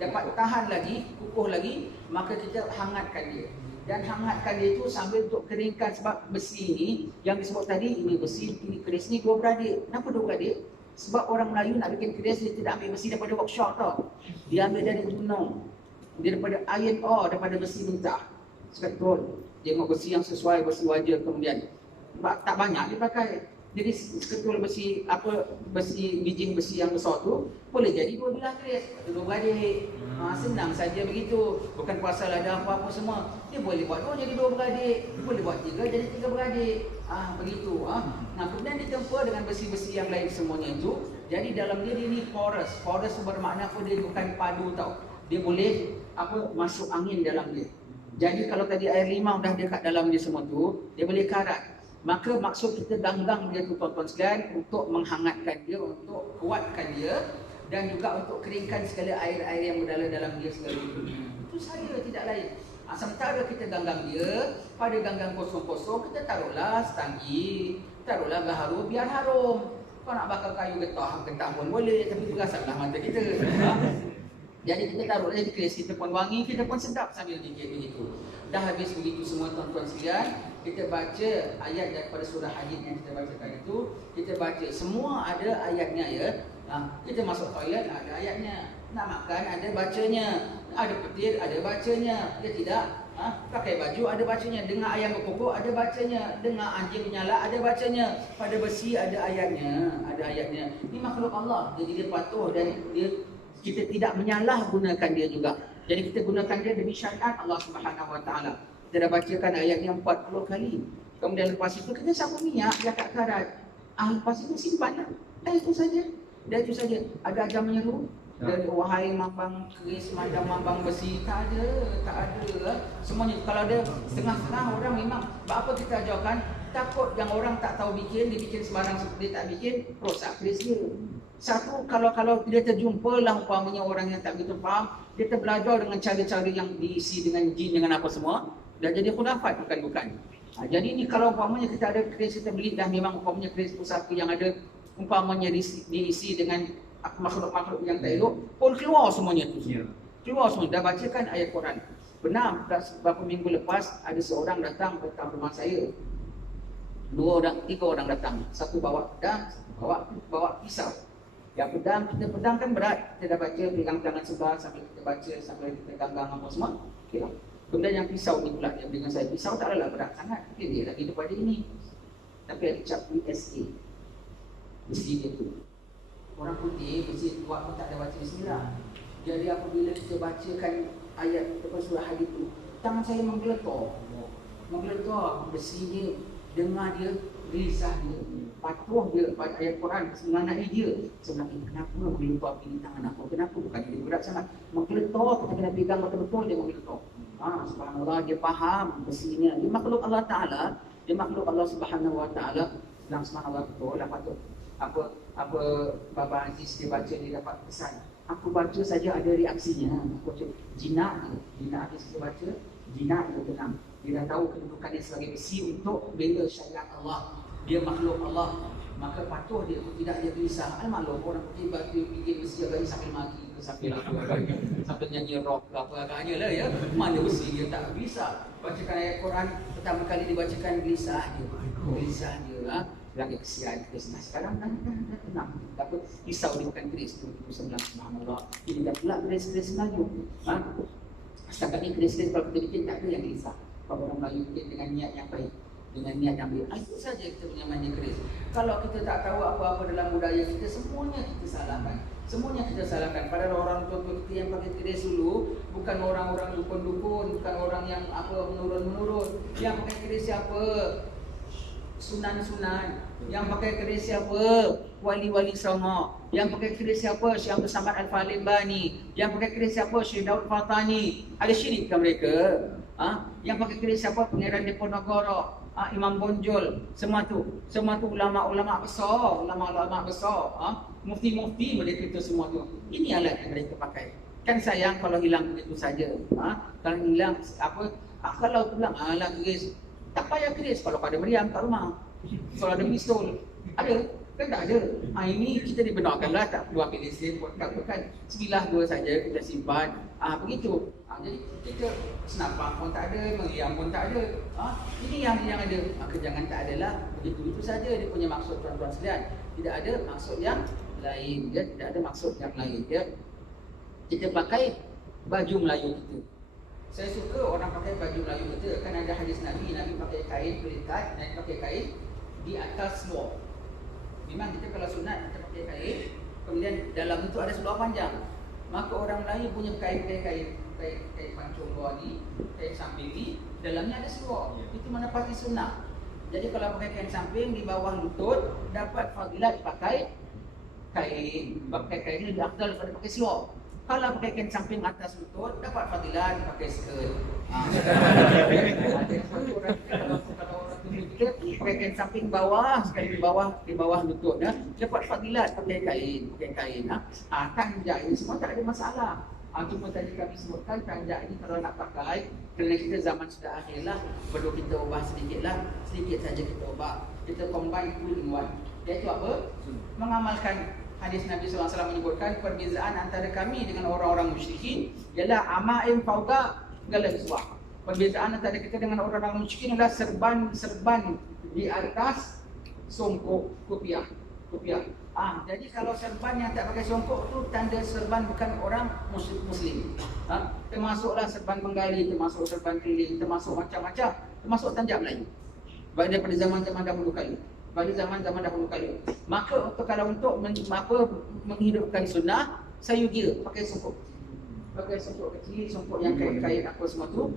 dapat tahan lagi, kukuh lagi, maka kita hangatkan dia. Dan hangatkan dia itu sambil untuk keringkan, sebab besi ini yang disebut tadi, ini besi, ini keris ni dua beradik. Kenapa dua beradik? Sebab orang Melayu nak bikin keris, dia tidak ambil besi daripada workshop tau. Dia ambil dari gunung, dia daripada iron ore, daripada besi mentah. Betul. Dia mau besi yang sesuai, besi wajar, kemudian tak banyak dia pakai. Jadi seketul besi besi biji besi yang besar tu boleh jadi dua bilah keris, dua beradik. Senang saja begitu. Bukan pasal ada apa-apa semua. Dia boleh buat dua jadi dua beradik, boleh buat tiga jadi tiga beradik. Begitu. Nah, kemudian ditempur dengan besi-besi yang lain semuanya itu. Jadi dalam dia ni porous. Porous bermakna apa, dia bukan padu tau. Dia boleh masuk angin dalam dia. Jadi kalau tadi air limau dah dekat dalam dia semua tu, dia boleh karat. Maka maksud kita ganggang dia tu tuan-tuan sekalian, untuk menghangatkan dia, untuk kuatkan dia, dan juga untuk keringkan segala air-air yang berada dalam dia segala itu. Itu saja, tidak lain. Sementara kita ganggang dia, pada ganggang kosong-kosong kita taruhlah setanggi, taruhlah gaharu biar harum. Kau nak bakar kayu getah pun boleh, tapi berasaplah mata kita. Jadi kita taruh di keris, kita pun wangi, kita pun sedap sambil fikir begitu. Dah habis begitu semua tuan-tuan sekalian, kita baca ayat daripada surah Hadid yang kita bacakan itu. Kita baca, semua ada ayatnya ya. Kita masuk toilet ada ayatnya, nak makan ada bacanya, ada petir ada bacanya. Dia tidak pakai baju ada bacanya, dengar ayam berkokok ada bacanya, dengar anjing menyala ada bacanya, pada besi ada ayatnya, Ini makhluk Allah, jadi dia patuh dan kita tidak menyalahgunakan dia juga. Jadi kita gunakan dia demi syariat Allah Subhanahu Wa Taala. Kita dah bacakan ayatnya 40 kali. Kemudian lepas itu kita sapu minyak dia kat karat. Lepas itu simpan. Dah itu saja. Ada ajar menyeru dari wahai mambang keris, macam mambang besi, tak ada. Semuanya kalau ada setengah-setengah orang memang apa kita ajarkan, takut yang orang tak tahu bikin, dia bikin sembarang, dia tak bikin, rosak keris dia. Satu, kalau dia terjumpa lah umpamanya orang yang tak begitu faham, dia terbelajar dengan cara-cara yang diisi dengan jin, dengan apa semua, dah jadi khurafat bukan. Jadi ni kalau umpamanya kita ada keris kita beli, dah memang umpamanya keris pusaka yang ada umpamanya diisi dengan makhluk-makhluk yang tak elok, pun keluar semuanya tu. Keluar semua. Dah bacakan ayat Quran. Benar, beberapa minggu lepas ada seorang datang ke rumah saya. 3 orang datang. Satu bawa pedang, bawa pisau. Yang kita pedang kan berat. Kita dah baca, pegang tangan sebelah sambil kita baca, sambil kita ganggang apa semua. Okay. Kemudian yang pisau ni pula yang dengan saya. Pisau tak adalah berat sangat. Dia lagi daripada ini. Tapi ada cap USA. Mesti dia tu. Orang putih, mesti buat pun tak ada baca bismillah. Jadi apabila kita bacakan ayat daripada surah Hadid itu, tangan saya menggeletar besi dia, dengar dia, gelisah dia, patuh dia pada ayat Quran, mengenai dia. Sebenarnya kenapa menggeletar ini tangan aku? Kenapa? Bukan dia berat sangat. Menggeletar, kita kena pegang betul-betul dia menggeletar. Subhanallah, dia faham besinya. Dia makhluk Allah Ta'ala, dia makhluk Allah Subhanahu Wa Ta'ala. Dan subhanallah betul lah patut. Apa Baba Aziz dia baca, dia dapat pesan. Aku baca saja ada reaksinya. Aku baca jinak Aziz dia baca, jinak dia tenang. Dia dah tahu kedudukannya sebagai besi untuk bela syariat Allah. Dia makhluk Allah, maka patuh dia, tidak dia gelisah. Maklum orang putih batu bikin besi agaknya sambil maki ke sambil sambil nyanyi rock ke apa agaknya lah ya. Mana besi dia tak gelisah. Bacakan ayat Quran pertama kali dibacakan gelisah dia. Lagi kesian kita sekarang dah tenang. Dapat pisau dia bukan keris tu sebelah subhanallah. Ini dah pula keris Melayu. Setakat ni keris kalau kita bikin tak ada yang gelisah. Kalau orang Melayu bikin dengan niat yang baik, dengan niat yang baik, itu saja kita punya mandi keris. Kalau kita tak tahu apa-apa dalam budaya kita, semuanya kita salahkan. Padahal orang tua kita yang pakai keris dulu bukan orang-orang dukun-dukun, bukan orang yang menurun-menurun. Yang pakai keris siapa? Sunan-sunan. Yang pakai keris siapa? Wali-wali Songo. Yang pakai keris siapa? Syekh Abdul Samad Al-Falimbani. Yang pakai keris siapa? Syekh Daud Fatani. Ada syirik ke mereka? Yang pakai keris siapa? Pangeran Diponegoro. Imam Bonjol, semua tu ulama-ulama besar, mufti-mufti mereka itu semua tu. Ini alat yang mereka pakai. Kan sayang kalau hilang begitu saja. Kalau hilang kalau pulang alat keris, tak payah keris kalau pada meriam kat rumah. Kalau ada pistol, ada. Kan tak ada. Ini kita dibenarkanlah tak perlu ambil lesen kan. Sebilah dua saja kita simpan. Begitu. Jadi kita senapang pun tak ada, meriam pun tak ada. Ini yang ada. Maka jangan tak adalah. Begitu itu saja dia punya maksud tuan-tuan sekalian. Tidak ada maksud yang lain. Dia tidak ada maksud yang lain. Kita pakai baju Melayu kita. Saya suka orang pakai baju Melayu kita. Kan ada hadis Nabi pakai kain pelikat, Nabi pakai kain di atas seluar. Memang kita kalau sunat kita pakai kain, kemudian dalam itu ada seluar panjang. Maka orang Melayu punya kain pancung luar ni, kain samping ni, dalamnya ada seluar. Itu mana pasti sunnah. Jadi kalau pakai kain samping di bawah lutut, dapat fadilat pakai kain. Pakai kain ni lebih afdal daripada pakai seluar. Kalau pakai kain samping atas lutut, dapat fadilat pakai skirt. Kalau kita pakai kain samping bawah, sekali di bawah lutut, dapat fadilat pakai kain. Tanjak ini semua tak ada masalah. Cuma tadi kami sebutkan tanjak ini kalau nak pakai, kerana kita zaman sudah akhir lah, perlu kita ubah sedikit saja kita ubah. Kita combine two in one. Iaitu apa? Mengamalkan hadis Nabi SAW menyebutkan perbezaan antara kami dengan orang-orang musyrikin ialah amaim fauqa galazwa. Perbezaan antara kita dengan orang-orang musyrikin adalah serban di atas songkok kopiah. Jadi kalau serban yang tak pakai songkok tu tanda serban bukan orang muslim. Termasuklah serban Bengali, termasuk serban keliling, termasuk macam-macam, termasuk tanjak Melayu. Pada zaman-zaman dahulu kali. Maka untuk menghidupkan sunnah, saya kira pakai songkok. Pakai songkok kecil, songkok yang kait-kait apa semua tu.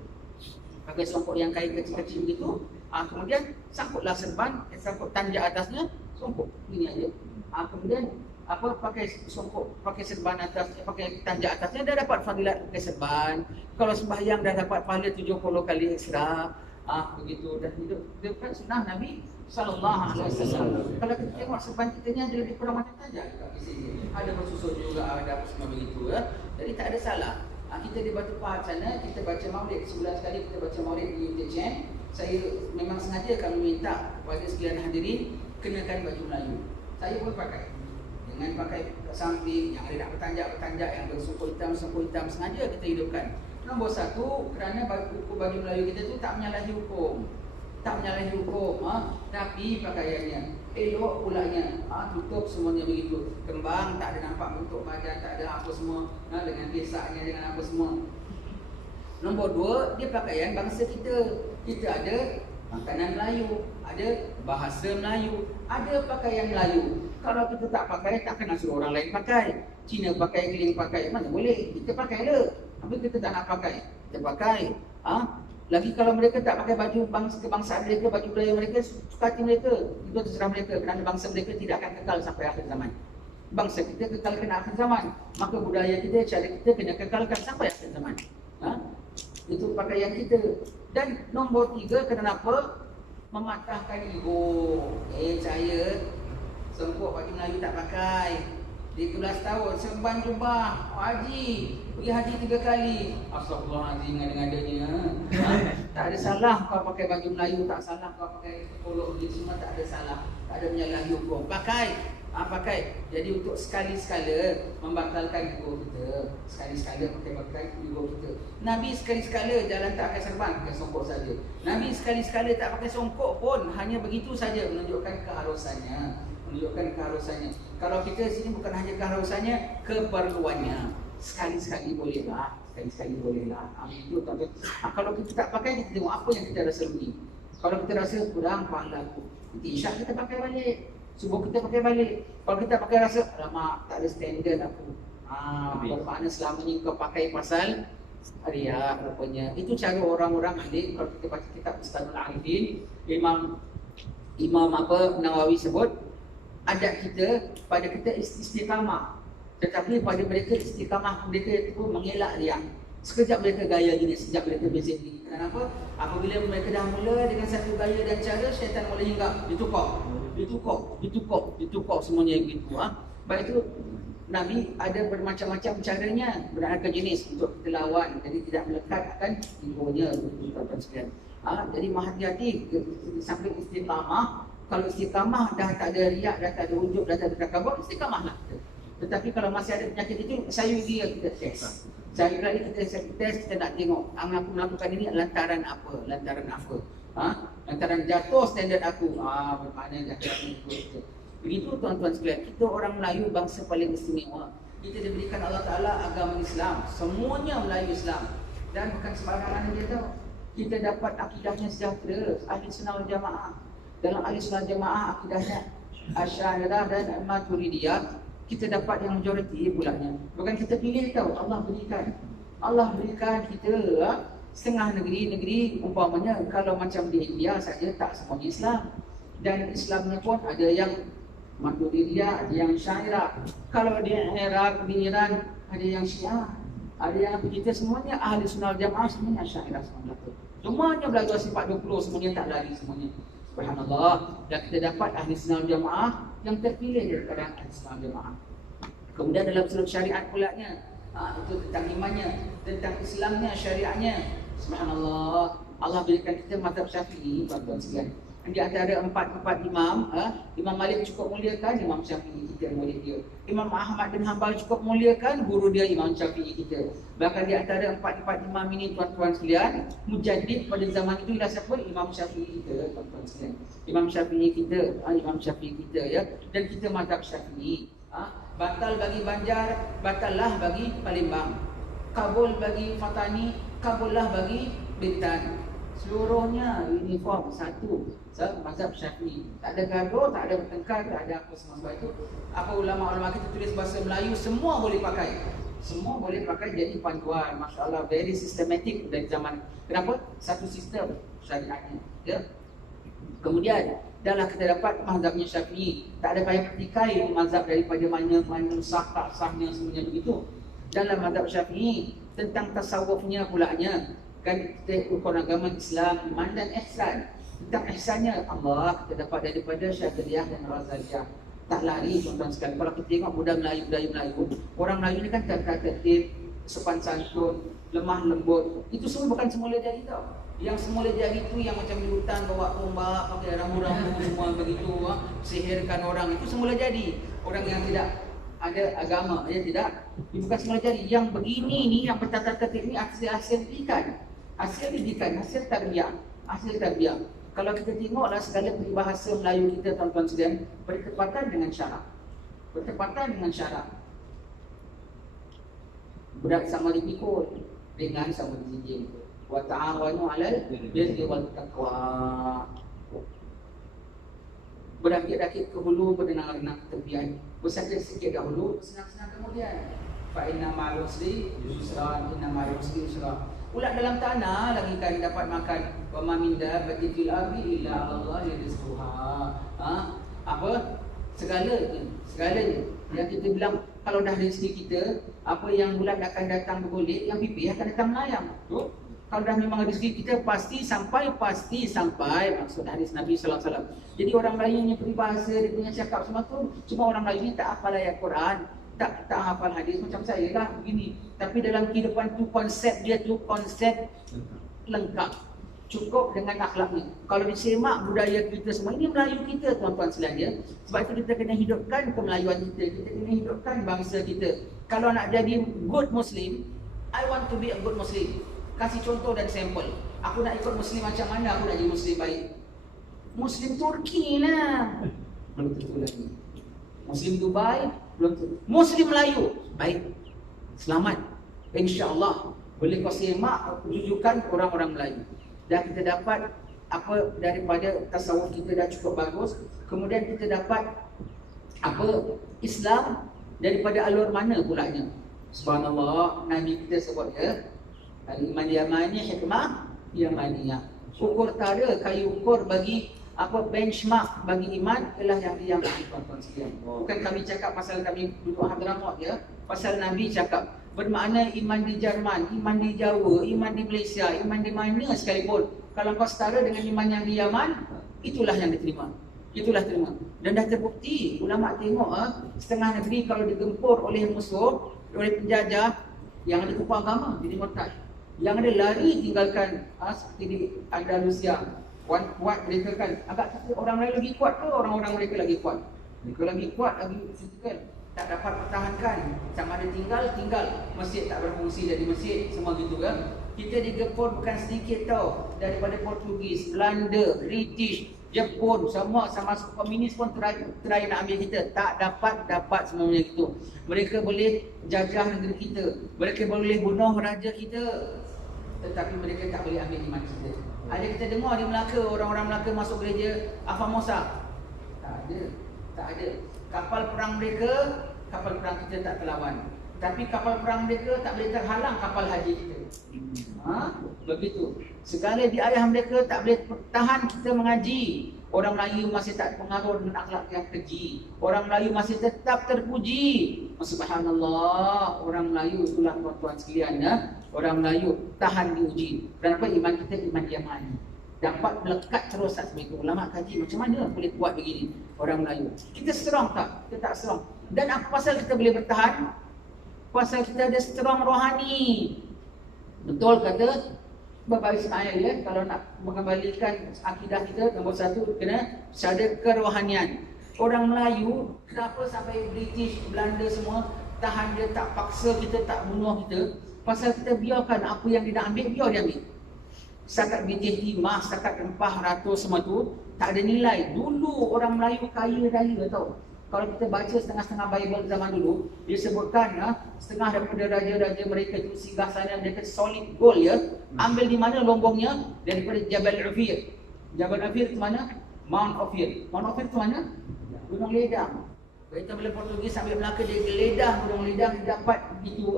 Pakai songkok yang kait kecil-kecil begitu. Kemudian sangkutlah serban, sangkut tanjak atasnya, songkok. Ini aja. Kemudian pakai songkok, pakai serban atas, pakai tanjak atasnya dah dapat fadilat pakai serban. Kalau sembahyang dah dapat pahala 70 kali ekstra. Begitu dah hidup. Dia kan sunnah Nabi sallallahu alaihi wasallam. Kalau kita tengok serban kita ni ada lebih kurang macam tanjak di sini. Ada bersusun juga, ada apa semua begitu ya. Jadi tak ada salah. Kita di Batu Pahat sana, kita baca maulid sebulan sekali, kita baca maulid di UTCM. Saya memang sengaja kami minta kepada sekalian hadirin kenakan baju Melayu. Saya pun pakai. Dengan pakai kat samping yang ada nak bertanjak yang bersongkok hitam sengaja kita hidupkan. Nombor satu, kerana baju Melayu kita tu tak menyalahi hukum. Tapi pakaiannya elok pulanya, tutup semuanya begitu. Kembang tak ada nampak bentuk badan, tak ada apa semua, dengan besaknya, dengan apa semua. Nombor dua, dia pakaian bangsa kita. Kita ada makanan Melayu, ada bahasa Melayu, ada pakaian Melayu. Kalau kita tak pakai, tak kena suruh orang lain pakai. Cina pakai, Keling pakai, mana boleh. Kita pakai le. Tapi kita tak nak pakai, kita pakai. Lagi kalau mereka tak pakai baju kebangsaan mereka, baju budaya mereka, suka hati mereka, itu terserah mereka. Kerana bangsa mereka tidak akan kekal sampai akhir zaman. Bangsa kita kekal kena akhir zaman, maka budaya kita, cara kita kena kekalkan sampai akhir zaman. Itu pakaian kita. Dan nombor tiga, kenapa? Mematahkan ego. Saya songkok baju Melayu tak pakai. Di 17 tahun, serban jubah, haji, pergi haji 3 kali. Astagfirullahaladzim, ngada-ngadanya. Tak ada salah kau pakai baju Melayu, tak salah kau pakai kolok ni, semua tak ada salah. Tak ada menyalahi hukum. Pakai. Jadi untuk sekali-sekala membangkalkan ego kita, sekali-sekala pakai ego kita. Nabi sekali-sekala jalan tak pakai serban, pakai songkok saja. Nabi sekali-sekala tak pakai songkok pun, hanya begitu saja menunjukkan keharusannya. Kalau kita sini bukan hanya keharusannya, keperluannya. Sekali-sekali bolehlah. Itu tuan-tuan. Kalau kita tak pakai, kita tengok apa yang kita rasa rugi. Kalau kita rasa kurang pahala aku, nanti insya kita pakai balik. Subuh kita pakai balik. Kalau kita pakai rasa, alamak, tak ada standard aku. Bermakna selama ni kau pakai pasal riak rupanya. Itu cara orang-orang alim. Kalau kita baca kitab Ustadzul Arifin, Imam Nawawi sebut, adat kita, pada kita istiqamah. Tetapi pada mereka istiqamah mereka itu mengelak riak. Sekejap mereka gaya gini, sekejap mereka bezek gini. Kenapa? Apabila mereka dah mula dengan satu gaya dan cara, syaitan mula hinggap, ditukar semuanya begitu. Baik itu Nabi ada bermacam-macam caranya, beraneka jenis untuk kita lawan, jadi tidak melekatkan egonya, tuan-tuan sekalian. Jadi hati-hati sampai istiqamah. Kalau istiqamah dah tak ada riak, dah tak ada wujud, dah tak ada takabur, istiqamahlah kita. Tetapi kalau masih ada penyakit itu, saya dia kita test. Saya kira kita test, kita nak tengok aku melakukan ini lantaran apa? Lantaran jatuh standard aku. Bermakna jatuh ikut. Begitu tuan-tuan sekalian, kita orang Melayu bangsa paling istimewa. Kita diberikan Allah Ta'ala agama Islam. Semuanya Melayu Islam. Dan bukan sembarangan dia tahu. Kita dapat akidahnya sejahtera, ahli sunnah wal jamaah. Dalam ahli sunnah jamaah akidahnya Asy'ariyah dan Maturidiyah, kita dapat yang majoriti pulanya. Bukan kita pilih tahu, Allah berikan. Allah berikan kita setengah negeri umpamanya kalau macam di India saja tak semuanya Islam. Dan Islamnya pun ada yang Maturidiyah, ada yang Syairah. Kalau di Iraq, di Iran ada yang Syiah. Ada yang kita semuanya ahli sunnah wal jamaah, semuanya Syairah semuanya. Semuanya belajar sifat 20, semuanya tak lari semuanya. Subhanallah. Dan kita dapat ahli sunnah wal jamaah yang terpilih daripada ahli sunnah wal jamaah. Kemudian dalam seluruh syariat pulanya, itu tentang imannya, tentang Islamnya, syariatnya. Subhanallah. Allah berikan kita mazhab Syafi'i, tuan-tuan sekalian. Di antara empat imam, Imam Malik cukup muliakan, Imam Syafi'i kita mulia dia. Imam Ahmad bin Hanbal cukup muliakan, guru dia Imam Syafi'i kita. Bahkan di antara empat imam ini, tuan-tuan sekalian, mujaddid pada zaman itu ialah siapa? Imam Syafi'i kita, tuan-tuan sekalian. Imam Syafi'i kita ya. Dan kita mazhab Syafi'i. Batal bagi Banjar, batallah bagi Palembang. Kabul bagi Fatani, kabullah bagi Bintan. Seluruhnya uniform satu, mazhab Syafi'i. Tak ada gaduh, tak ada bertengkar, tak ada apa semua. Sebab itu apa ulama-ulama kita tulis bahasa Melayu semua boleh pakai. Semua boleh pakai jadi panduan. Masya-Allah, very systematic dari zaman. Kenapa? Satu sistem syariatnya. Ya. Kemudian dahlah kita dapat mazhabnya Syafi'i. Tak ada payah petikai mazhab daripada mana sah tak sahnya semuanya begitu. Dalam mazhab Syafi'i tentang tasawufnya pulanya. Kan kita ukur agama Islam, iman dan ihsan. Tentang ihsannya Allah kita dapat daripada Syadzaliyah dan Razaliyah. Tak lari tuan-tuan sekalian. Kalau kita tengok budaya Melayu, orang Melayu ni kan tata tertib, sopan santun, lemah lembut. Itu semua bukan semula jadi tau. Yang semula jadi itu yang macam di hutan bawa tombak, pakai rambu-rambu semua begitu, sihirkan orang, itu semula jadi. Orang yang tidak ada agama, ya tidak. Itu bukan semula jadi. Yang begini ni, yang bertata tertib ni hasil didikan. Hasil tarbiyah. Kalau kita tengoklah segala peribahasa Melayu kita, tuan-tuan sekalian, bertepatan dengan syarak. Budak sama dipikul, ringan sama dijinjing. Wa ta'awanu 'alal birri wal taqwa. Berakit-rakit ke hulu, berdenang-denang ke tepian. Bersakit sikit dahulu, senang-senang kemudian. Fa inna ma'al usri yusra, inna ma'al usri yusra. Ulat dalam tanah lagi kan dapat makan. Wa ma min dabbatin fil ardi illa Allah rizquha. Apa? Segalanya yang kita bilang kalau dah rezeki kita, apa yang bulat akan datang bergolek, yang pipih akan datang melayang. Betul? Kalau dah memang rezeki kita pasti sampai maksud hadis Nabi sallallahu alaihi wasallam. Jadi orang Melayu ni peribahasa, dia punya cakap semua tu, cuma orang Melayu ni tak hafal ayat Quran, tak hafal hadis macam saya lah begini. Tapi dalam kehidupan tu konsep dia tu konsep lengkap. Cukup dengan akhlaknya. Kalau disemak budaya kita semua, ini Melayu kita tuan-tuan sekalian. Sebab itu kita kena hidupkan kemelayuan kita kena hidupkan bangsa kita. Kalau nak jadi good Muslim, I want to be a good Muslim. Kasih contoh dan sampel. Aku nak ikut Muslim macam mana aku nak jadi Muslim baik? Muslim Turki lah. Belum tentu lagi. Muslim Dubai, belum tentu. Muslim Melayu, baik. Selamat. InsyaAllah. Boleh kau semak rujukan orang-orang Melayu. Dan kita dapat apa daripada tasawuf kita dah cukup bagus. Kemudian kita dapat apa Islam daripada alur mana pulanya. Subhanallah, Nabi kita sebut ya, al-iman yamani, hikmah yamaniyah. Ukur tara, kayu ukur bagi apa benchmark bagi iman ialah yang diaman, tuan-tuan sekalian. Bukan kami cakap pasal kami duduk Hadramaut ya, pasal Nabi cakap. Bermakna iman di Jerman, iman di Jawa, iman di Malaysia, iman di mana sekalipun, kalau kau setara dengan iman yang di Yaman, itulah yang diterima. Itulah terima. Dan dah terbukti, ulama tengok setengah negeri kalau digempur oleh musuh, oleh penjajah, yang ada kumpul agama jadi murtad. Yang ada lari tinggalkan seperti di Andalusia. Kuat mereka kan. Agak orang lain lagi kuat ke orang-orang mereka lagi kuat? Mereka lagi kuat, lagi physical. Tak dapat pertahankan. Sama ada tinggal. Masjid tak berfungsi jadi masjid. Semua gitu kan. Kita digempur bukan sedikit tau. Daripada Portugis, Belanda, British, Jepun, semua sama komunis pun try nak ambil kita. Tak dapat semuanya gitu. Mereka boleh jajah negeri kita. Mereka boleh bunuh raja kita. Tetapi mereka tak boleh ambil iman kita. Ada kita dengar di Melaka, orang-orang Melaka masuk gereja Afamosa. Tak ada. Kapal perang mereka, kapal perang kita tak terlawan. Tapi kapal perang mereka tak boleh terhalang kapal haji kita. Begitu. Segala di ayah mereka tak boleh tahan kita mengaji. Orang Melayu masih tak pengaruh dengan akhlak yang keji. Orang Melayu masih tetap terpuji. Subhanallah, orang Melayu itulah tuan-tuan sekalian ya. Orang Melayu tahan diuji. Kenapa? Iman kita iman Yaman. Dapat melekat terus seperti itu. Ulama kaji macam mana boleh kuat begini orang Melayu. Kita strong tak? Kita tak strong. Dan apa pasal kita boleh bertahan? Pasal kita ada strong rohani. Betul kata Bapak Ismail ya, kalau nak mengembalikan akidah kita, nombor satu kena ada kerohanian. Orang Melayu, kenapa sampai British, Belanda semua tahan dia, tak paksa kita, tak bunuh kita? Pasal kita biarkan apa yang dia nak ambil, biar dia ambil. Setakat biji timah, setakat rempah, ratus semua tu tak ada nilai. Dulu orang Melayu kaya raya tau. Kalau kita baca setengah-setengah Bible zaman dulu, dia sebutkan setengah daripada raja-raja mereka itu singgah sana mereka solid gold ya. Ambil di mana lombongnya? Daripada Jabal Ophir. Jabal Ophir itu mana? Mount Ophir. Mount Ophir itu mana? Gunung Ledang. Kita bila Portugis sambil Melaka dia geledah Gunung Ledang, dia dapat itu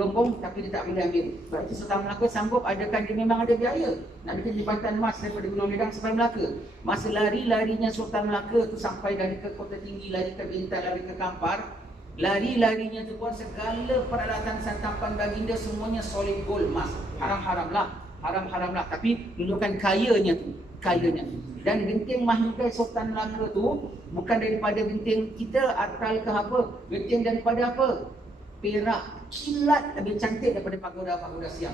lombong tapi dia tak boleh ambil. Sebab itu Sultan Melaka sanggup adakan, dia memang ada biaya nak bikin jembatan emas daripada Gunung Ledang sampai Melaka. Masa larinya Sultan Melaka tu sampai dari ke Kota Tinggi, lari ke Bintan, lari ke Kampar, larinya tu pun segala peralatan santapan baginda semuanya solid gold emas. Haram-haram lah, tapi menunjukkan kayanya. Dan genting mahligai Sultan Melaka tu bukan daripada genting kita atal ke apa, genting daripada apa? Perak kilat lebih cantik daripada pagoda siang.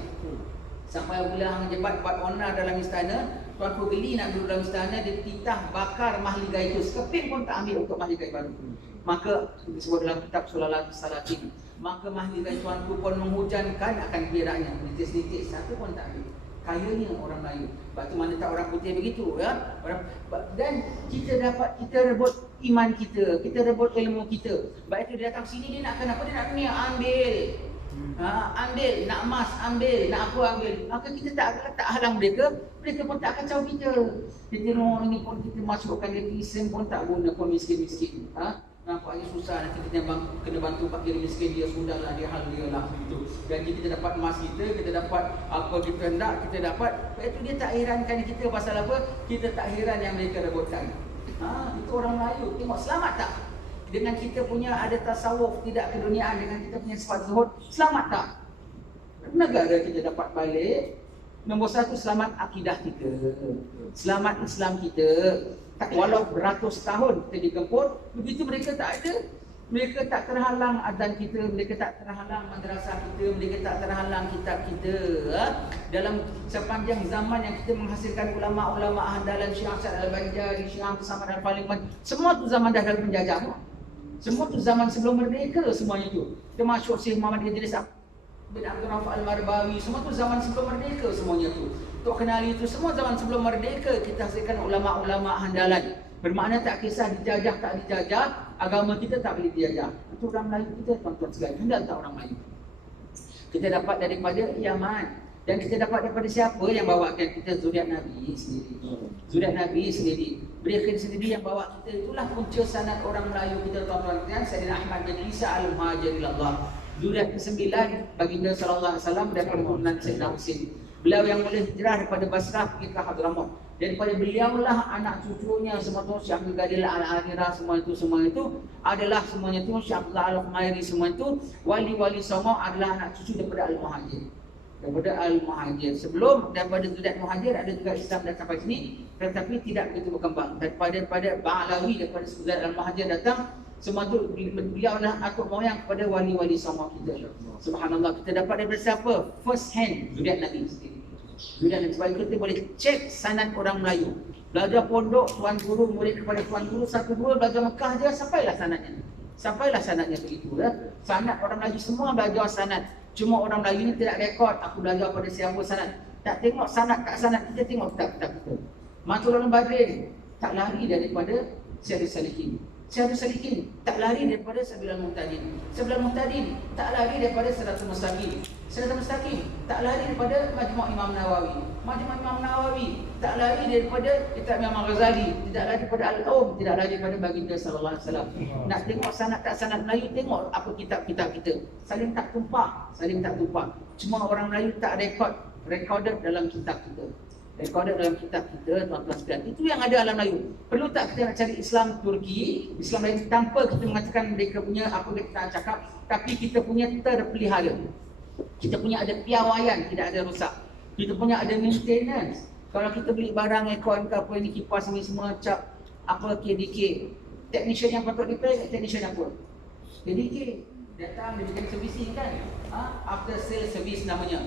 Sampai bila hang jebat buat onar dalam istana, tuanku geli nak duduk dalam istana, dia titah bakar mahligai itu. Sekeping pun tak ambil untuk mahligai baru. Maka disebut dalam kitab Sulalatus Salatin, maka mahligai tuanku pun menghujankan akan peraknya, nitis-nitis, satu pun tak ambil. Kayanya orang Melayu. Batu mana tak orang putih begitu ya. Dan kita rebut iman kita, kita rebut ilmu kita. Baik itu dia datang sini, dia nak kenapa? Dia nak dunia, ambil. Ambil, nak emas ambil, nak apa ambil. Maka kita tak halang mereka pun tak kacau kita. Kita tengok ini pun kita masukkan netizen pun tak guna, pun miskin-miskin. Nampaknya susah, nanti kita kena bantu fakir miskin, dia sudahlah, dia hal dia lah gitu. Dan kita dapat emas kita dapat apa kita hendak, kita dapat. Lepas itu dia tak herankan kita pasal apa? Kita tak heran yang mereka rebutkan. Itu orang Melayu. Tengok selamat tak? Dengan kita punya ada tasawuf, tidak keduniaan, dengan kita punya sifat zuhud, selamat tak? Negara kita dapat balik. Nombor satu, selamat akidah kita, selamat Islam kita. Walau beratus tahun kita digempur, begitu mereka tak ada. Mereka tak terhalang adzan kita, mereka tak terhalang madrasah kita, mereka tak terhalang kitab kita. Dalam sepanjang zaman yang kita menghasilkan ulama-ulama andalan, Syekh Hasan Al-Banjari, Syekh Ahmad Samad Al-Faliman, semua tu zaman dah dalam penjajah. Semua tu zaman sebelum merdeka semuanya tu. Termasuk Syekh Muhammad Idris bin Abdul Rauf Al-Marbawi, semua tu zaman sebelum merdeka semuanya tu. Tok Kenali itu semua zaman sebelum merdeka kita hasilkan ulama-ulama handalan. Bermakna tak kisah dijajah tak dijajah, agama kita tak boleh dijajah. Itu orang Melayu kita, tuan-tuan sekalian. Handal tak orang Melayu? Kita dapat daripada Yaman. Dan kita dapat daripada siapa yang bawakan kita? Zuriat Nabi sendiri. Zuriat Nabi sendiri. Mereka sendiri yang bawa kita. Itulah punca sanad orang Melayu kita, tuan-tuan sekalian. Sayyidina Ahmad bin Isa Al-Muhajirilallah. Zuriat ke-9 baginda sallallahu alaihi wasallam dan keturunan Sayyidina Husain. Beliau yang boleh hijrah daripada Basrah pergi ke Hadramaut. Daripada beliaulah anak cucunya semua tu Syekh Abdul Qadir Al-Akhirah semua itu adalah semuanya tu Syekh Abdullah Al-Humairi semua itu wali-wali semua adalah anak cucu daripada Al-Muhajir. Daripada Al-Muhajir. Sebelum daripada Zudat Muhajir ada juga Islam datang sampai sini tetapi tidak begitu berkembang. Daripada Ba'alawi daripada Zudat Al-Muhajir datang semua tu beliaulah atuk moyang kepada wali-wali semua kita. Subhanallah, kita dapat daripada siapa? First hand Zudat Nabi sendiri. Dan sebab kita boleh cek sanad orang Melayu. Belajar pondok, tuan guru, murid kepada tuan guru, satu dua belajar Mekah je, sampailah sanadnya begitu lah. Sanad orang Melayu semua belajar sanad. Cuma orang Melayu ni tidak rekod, aku belajar pada siapa sanad. Tak tengok sanad kat sanad, kita tengok kitab-kitab kita. Matul Badrin tak lari daripada Syarif Salihin. Syarif Salihin tak lari daripada Sabilal Muhtadin. Sabilal Muhtadin tak lari daripada Siratul Mustaqim. Siratul Mustaqim tak lari daripada Majmu' Imam Nawawi. Majmu' Imam Nawawi tak lari daripada kitab Imam Ghazali, tidak lari daripada Al-Um, tidak lari daripada baginda sallallahu alaihi wasallam. Nak tengok sanad tak sanad Melayu, tengok apa kitab-kitab kita. Saling tak tumpah. Cuma orang Melayu tak recorded dalam kitab kita. Recorded dalam kitab kita, tuan-tuan sekalian. Itu yang ada dalam Melayu. Perlu tak kita nak cari Islam Turki, Islam lain tanpa kita mengatakan mereka punya apa kita nak cakap, tapi kita punya terpelihara. Kita punya ada piawaian, tidak ada rosak. Kita punya ada maintenance. Kalau kita beli barang aircon ke apa ini, kipas ni semua cap apa KDK. Technician yang patut dipakai, technician apa? KDK. Datang dia bikin servicing kan? After sale service namanya.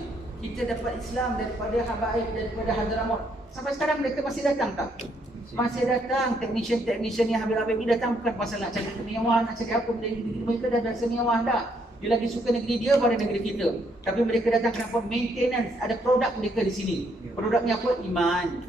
Kita dapat Islam daripada Habaib, daripada Hadramaut. Sampai sekarang mereka masih datang tak? Masih datang. Technician yang Habib-Habib ni datang bukan pasal nak cari mewah, nak cari apa. Mereka dah biasa mewah dah. Dia lagi suka negeri dia pada negeri kita. Tapi mereka datang kenapa? Maintenance. Ada produk mereka di sini. Produknya apa? Iman.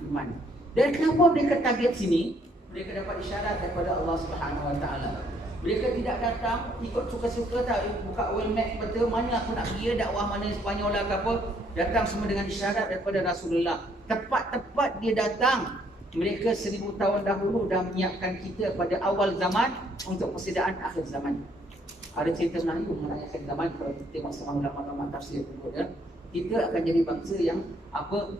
Dan kenapa mereka target sini? Mereka dapat isyarat daripada Allah Subhanahu Wa Taala. Mereka tidak datang ikut suka-suka tak, buka world map betul mana aku nak pergi, dakwah mana Sepanyol lah ke apa. Datang semua dengan isyarat daripada Rasulullah. Tepat-tepat dia datang. Mereka 1000 tahun dahulu dah menyiapkan kita pada awal zaman untuk persediaan akhir zaman. Ada cerita Melayu mengenai akhir zaman. Kalau kita tengok sama ulama-ulama tafsir ya, kita akan jadi bangsa yang apa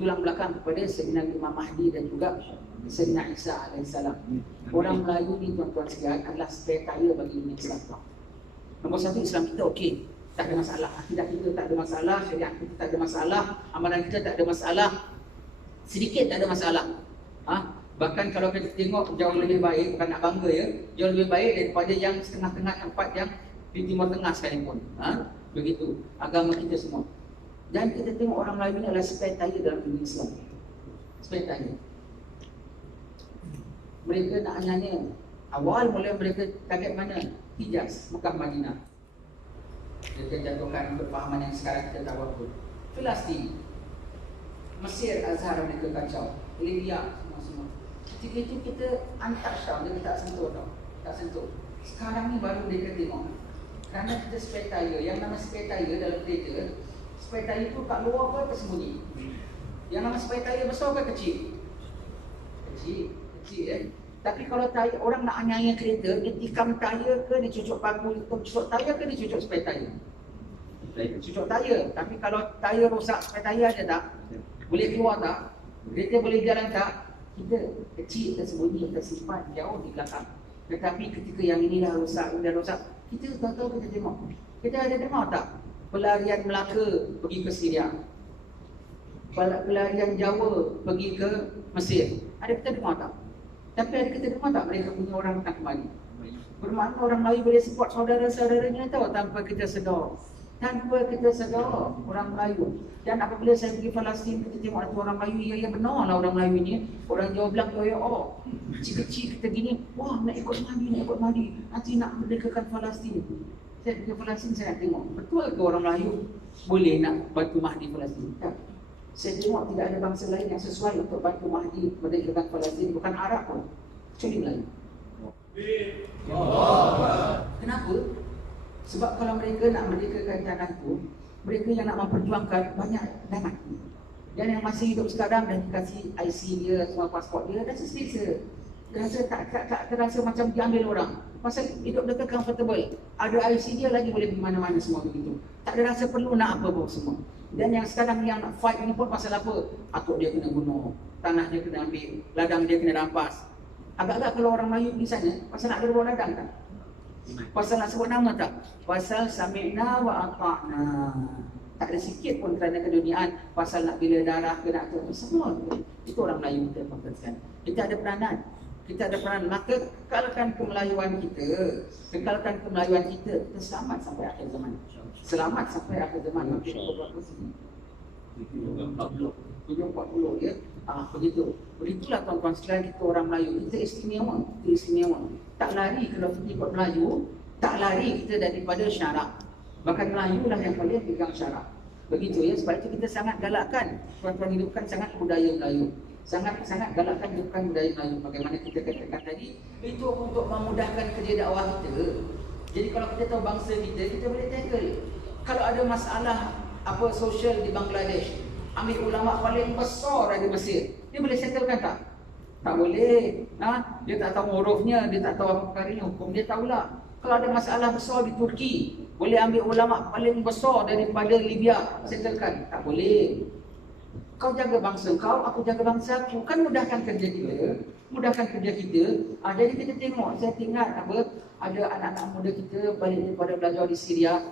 tulang belakang kepada Sayyidina Imam Mahdi dan juga Sayyidina Isa alaihissalam. Orang Melayu ni tuan-tuan sekalian adalah spare tire bagi dunia Islam. Nombor satu, Islam kita okey, tak ada masalah. Akidah kita tak ada masalah, syariat kita tak ada masalah, amalan kita tak ada masalah, sedikit tak ada masalah. Bahkan kalau kita tengok jauh lebih baik, bukan nak bangga ya, jauh lebih baik daripada yang setengah-tengah tempat yang di Timur Tengah sekalipun. Begitu agama kita semua. Dan kita tengok orang Melayu ni adalah spare tire dalam dunia Islam. Spare tire. Mereka nak nanya, awal mula mereka target mana? Hijaz, Mekah, Madinah. Mereka jatuhkan kefahaman yang sekarang kita tahu apa. Palestin, Mesir, Azhar mereka kacau. Libya, semua-semua. Ketika itu kita untouched tau, dia tak sentuh tau. Tak sentuh. Sekarang ni baru mereka tengok. Kerana kita spare tire, yang nama spare tire dalam kereta, spare tire tu kat luar apa tersembunyi. Yang nama spare tire besar ke kecil? Kecil ya. Tapi kalau tayar, orang nak anyai kereta, dia tikam tayar ke, dia cucuk paku, cucuk tayar ke, dia cucuk spare tayar? Cucuk tayar. Tapi kalau tayar rosak, spare tayar ada tak? Boleh keluar tak? Kereta boleh jalan tak? Kita kecil, tersembunyi, tersimpan jauh di belakang. Tetapi ketika yang ini dah rosak, kita tahu-tahu kita tengok. Kita ada dengar tak? Pelarian Melaka pergi ke Syria. Pelarian Jawa pergi ke Mesir. Ada kita dengar tak? Tapi ada kita dengar tak mereka punya orang datang kembali? Bermakna orang Melayu boleh support saudara-saudaranya tahu tanpa kita sedar. Orang Melayu. Dan apabila saya pergi Palestin, kita tengok ada orang Melayu, ya benar lah orang Melayu ni. Orang Jawa bilang, kecil-kecil kita gini, wah nak ikut Mahdi, nanti nak merdekakan Palestin. Saya pergi Palestin, saya nak tengok, betul ke orang Melayu boleh nak bantu Mahdi Palestin? Tak. Saya tengok tidak ada bangsa lain yang sesuai untuk bantu Mahdi merdekakan Palestin, bukan Arab pun, kecuali Melayu. Kenapa? Sebab kalau mereka nak merdekakan tanah itu, mereka yang nak memperjuangkan banyak dah mati. Dan yang masih hidup sekarang dan dikasih IC dia, semua pasport dia, dah selesa. Rasa tak terasa macam diambil orang. Pasal hidup dia comfortable. Ada IC dia lagi boleh pergi mana-mana semua begitu. Tak ada rasa perlu nak apa pun semua. Dan yang sekarang yang nak fight ni pun pasal apa? Atuk dia kena bunuh, tanah dia kena ambil, ladang dia kena rampas. Agak-agak kalau orang Melayu pergi sana, pasal nak ada ladang tak? Pasal nak sebut nama tak? Pasal sami'na wa ata'na. Tak ada sikit pun kerana keduniaan. Pasal nak bila darah ke nak tu, semua. Itu orang Melayu kita kontekskan. Kita ada peranan. Kita ada peranan. Maka kekalkan kemelayuan kita. Kekalkan kemelayuan kita. Kita selamat sampai akhir zaman. Selamat sampai akhir zaman. Nanti berapa sini? 740 ya. Begitu. Begitulah tuan-tuan sekalian, kita orang Melayu. Kita istimewa. Kita istimewa. Tak lari kalau kita ikut Melayu. Tak lari kita daripada syarak. Bahkan Melayu lah yang paling pegang syarak. Begitu ya. Sebab itu kita sangat galakkan tuan-tuan hidupkan sangat budaya Melayu. Sangat galakkan hidupkan budaya Melayu. Bagaimana kita katakan tadi, itu untuk memudahkan kerja dakwah kita. Jadi kalau kita tahu bangsa kita, kita boleh tackle. Kalau ada masalah apa sosial di Bangladesh, ambil ulama paling besar dari Mesir, dia boleh settlekan tak? Tak boleh. Dia tak tahu hurufnya, dia tak tahu apa perkaranya, hukum dia tahulah. Kalau ada masalah besar di Turki, boleh ambil ulama paling besar daripada Libya, settlekan. Tak boleh. Kau jaga bangsa kau, aku jaga bangsa aku. Kan mudahkan kerja kita. Mudahkan kerja kita. Jadi kita tengok, saya ingat ada anak-anak muda kita balik daripada belajar di Syria.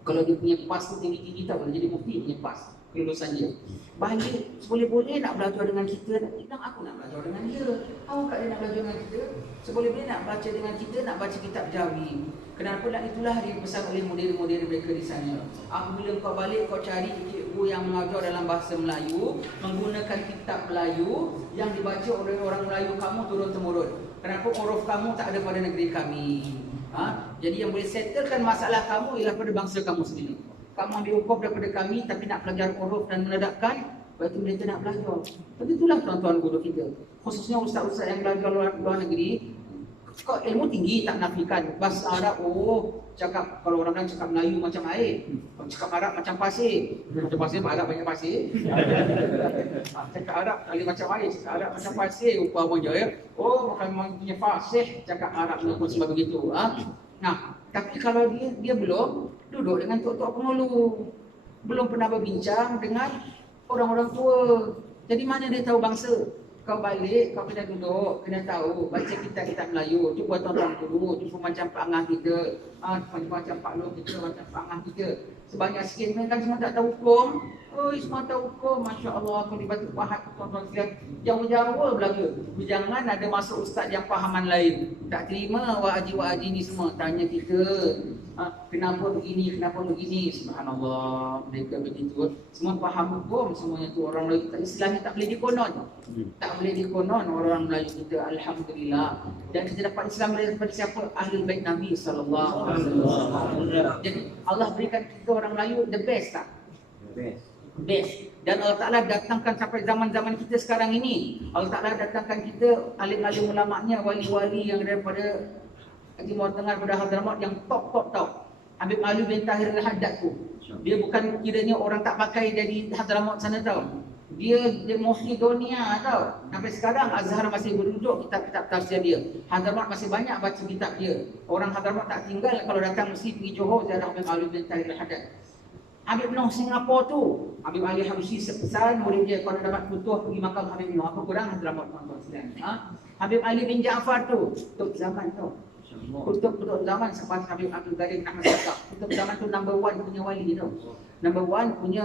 Kalau dia punya pas tu tinggi-tinggi tak boleh jadi mufti punya pas kelulusan dia. Balik boleh-boleh nak belajar dengan kita, dan aku nak belajar dengan dia. Tahu kat dia nak belajar dengan kita, seboleh-boleh nak baca dengan kita, nak baca kitab Jawi. Kenapa lah itulah dipesan oleh model-model mereka di sana. Apabila kau balik, kau cari cikgu yang mengajar dalam bahasa Melayu, menggunakan kitab Melayu yang dibaca oleh orang Melayu kamu turun-temurun. Kenapa huruf kamu tak ada pada negeri kami? Jadi yang boleh settlekan masalah kamu ialah pada bangsa kamu sendiri. Kamu ambil hukum daripada kami tapi nak belajar huruf dan menedakkan, lepas itu mereka nak belajar. Begitulah tuan-tuan guru kita. Khususnya ustaz-ustaz yang belajar luar negeri, kau ilmu tinggi tak nafikan. Bahasa Arab, cakap kalau orang lain cakap Melayu macam air, cakap Arab macam pasir. Macam pasir, Arab banyak pasir. Cakap Arab kali macam air, cakap Arab macam pasir. Upamanya ya. Bukan punya fasih cakap Arab pun sebab begitu. Nah, tapi kalau dia belum duduk dengan tok-tok pengulu, belum pernah berbincang dengan orang-orang tua. Jadi mana dia tahu bangsa? Kau balik, kau kena duduk, kena tahu, baca kitab-kitab Melayu, cuba tuan-tuan dulu, cuba macam Pak Angah kita, macam Pak Long kita, macam Pak Angah kita. Sebanyak sikit, mereka kan semua tak tahu hukum. Semua tahu hukum, Masya Allah, kalau di Batu Pahat, tuan-tuan sekalian, jauh-jauh belaga. Jangan ada masuk ustaz yang fahaman lain. Tak terima wak haji ni semua, tanya kita. Kenapa begini, subhanallah, mereka begitu. Semua faham hukum, semuanya tu orang Melayu kita. Islamnya tak boleh dikonon. Tak boleh dikonon orang Melayu kita, alhamdulillah. Dan kita dapat Islam daripada siapa? Ahlul Bait Nabi sallallahu alaihi wasallam. Jadi Allah berikan kita orang Melayu the best tak? Best. Dan Allah Ta'ala datangkan sampai zaman-zaman kita sekarang ini, Allah Ta'ala datangkan kita alim-alim ulama'nya, wali-wali yang daripada Timur Tengah, pada Hadramaut yang top tau. Habib Ali bin Tahir Al-Haddad tu, dia bukan kiranya orang tak pakai dari Hadramaut sana tau. Dia mufti dunia tau. Sampai sekarang Azhar masih berduduk kitab-kitab tafsir dia. Hadramaut masih banyak baca kitab dia. Orang Hadramaut tak tinggal, kalau datang mesti pergi Johor ziarah Habib Ali bin Tahir Al-Haddad. Habib Noh Singapura tu, Habib Ali Habsyi sepesan murid dia, kalau dapat putuh pergi makam Habib Noh, apa kurang Hadramaut tuan-tuan sekalian. Habib Ali bin Jaafar tu, kutub zaman tu. Kutub zaman selepas Habib Abdul Ghanim bin Ahmad Sakaf. Kutub zaman tu number 1 punya wali tu. Number 1 punya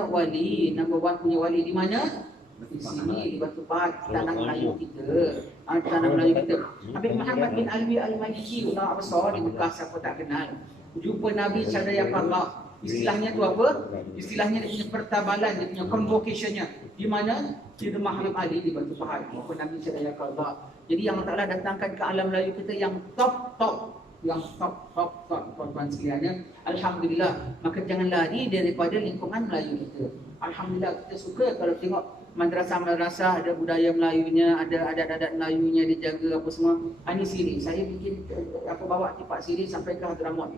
wali di mana? Di sini, di Batu Pahat, tanah Melayu kita. Tanah Melayu kita. Habib Muhammad bin Alwi Al-Maliki, ulama besar di Mekah, siapa tak kenal. Jumpa Nabi Syadaya Farlah. Istilahnya tu apa? Istilahnya dia punya pertabalan, dia punya convocationnya. Di mana? Di rumah Habib Ali di Batu Pahat. Jumpa Nabi Syadaya Farlah. Jadi yang Allah Ta'ala datangkan ke alam Melayu kita yang top, tuan-tuan sekalian. Alhamdulillah. Maka jangan lari daripada lingkungan Melayu kita. Alhamdulillah, kita suka kalau tengok madrasah-madrasah ada budaya Melayunya, ada adat-adat Melayunya dijaga apa semua. Ini siri. Saya bikin bawa tipak siri sampai ke Hadramaut.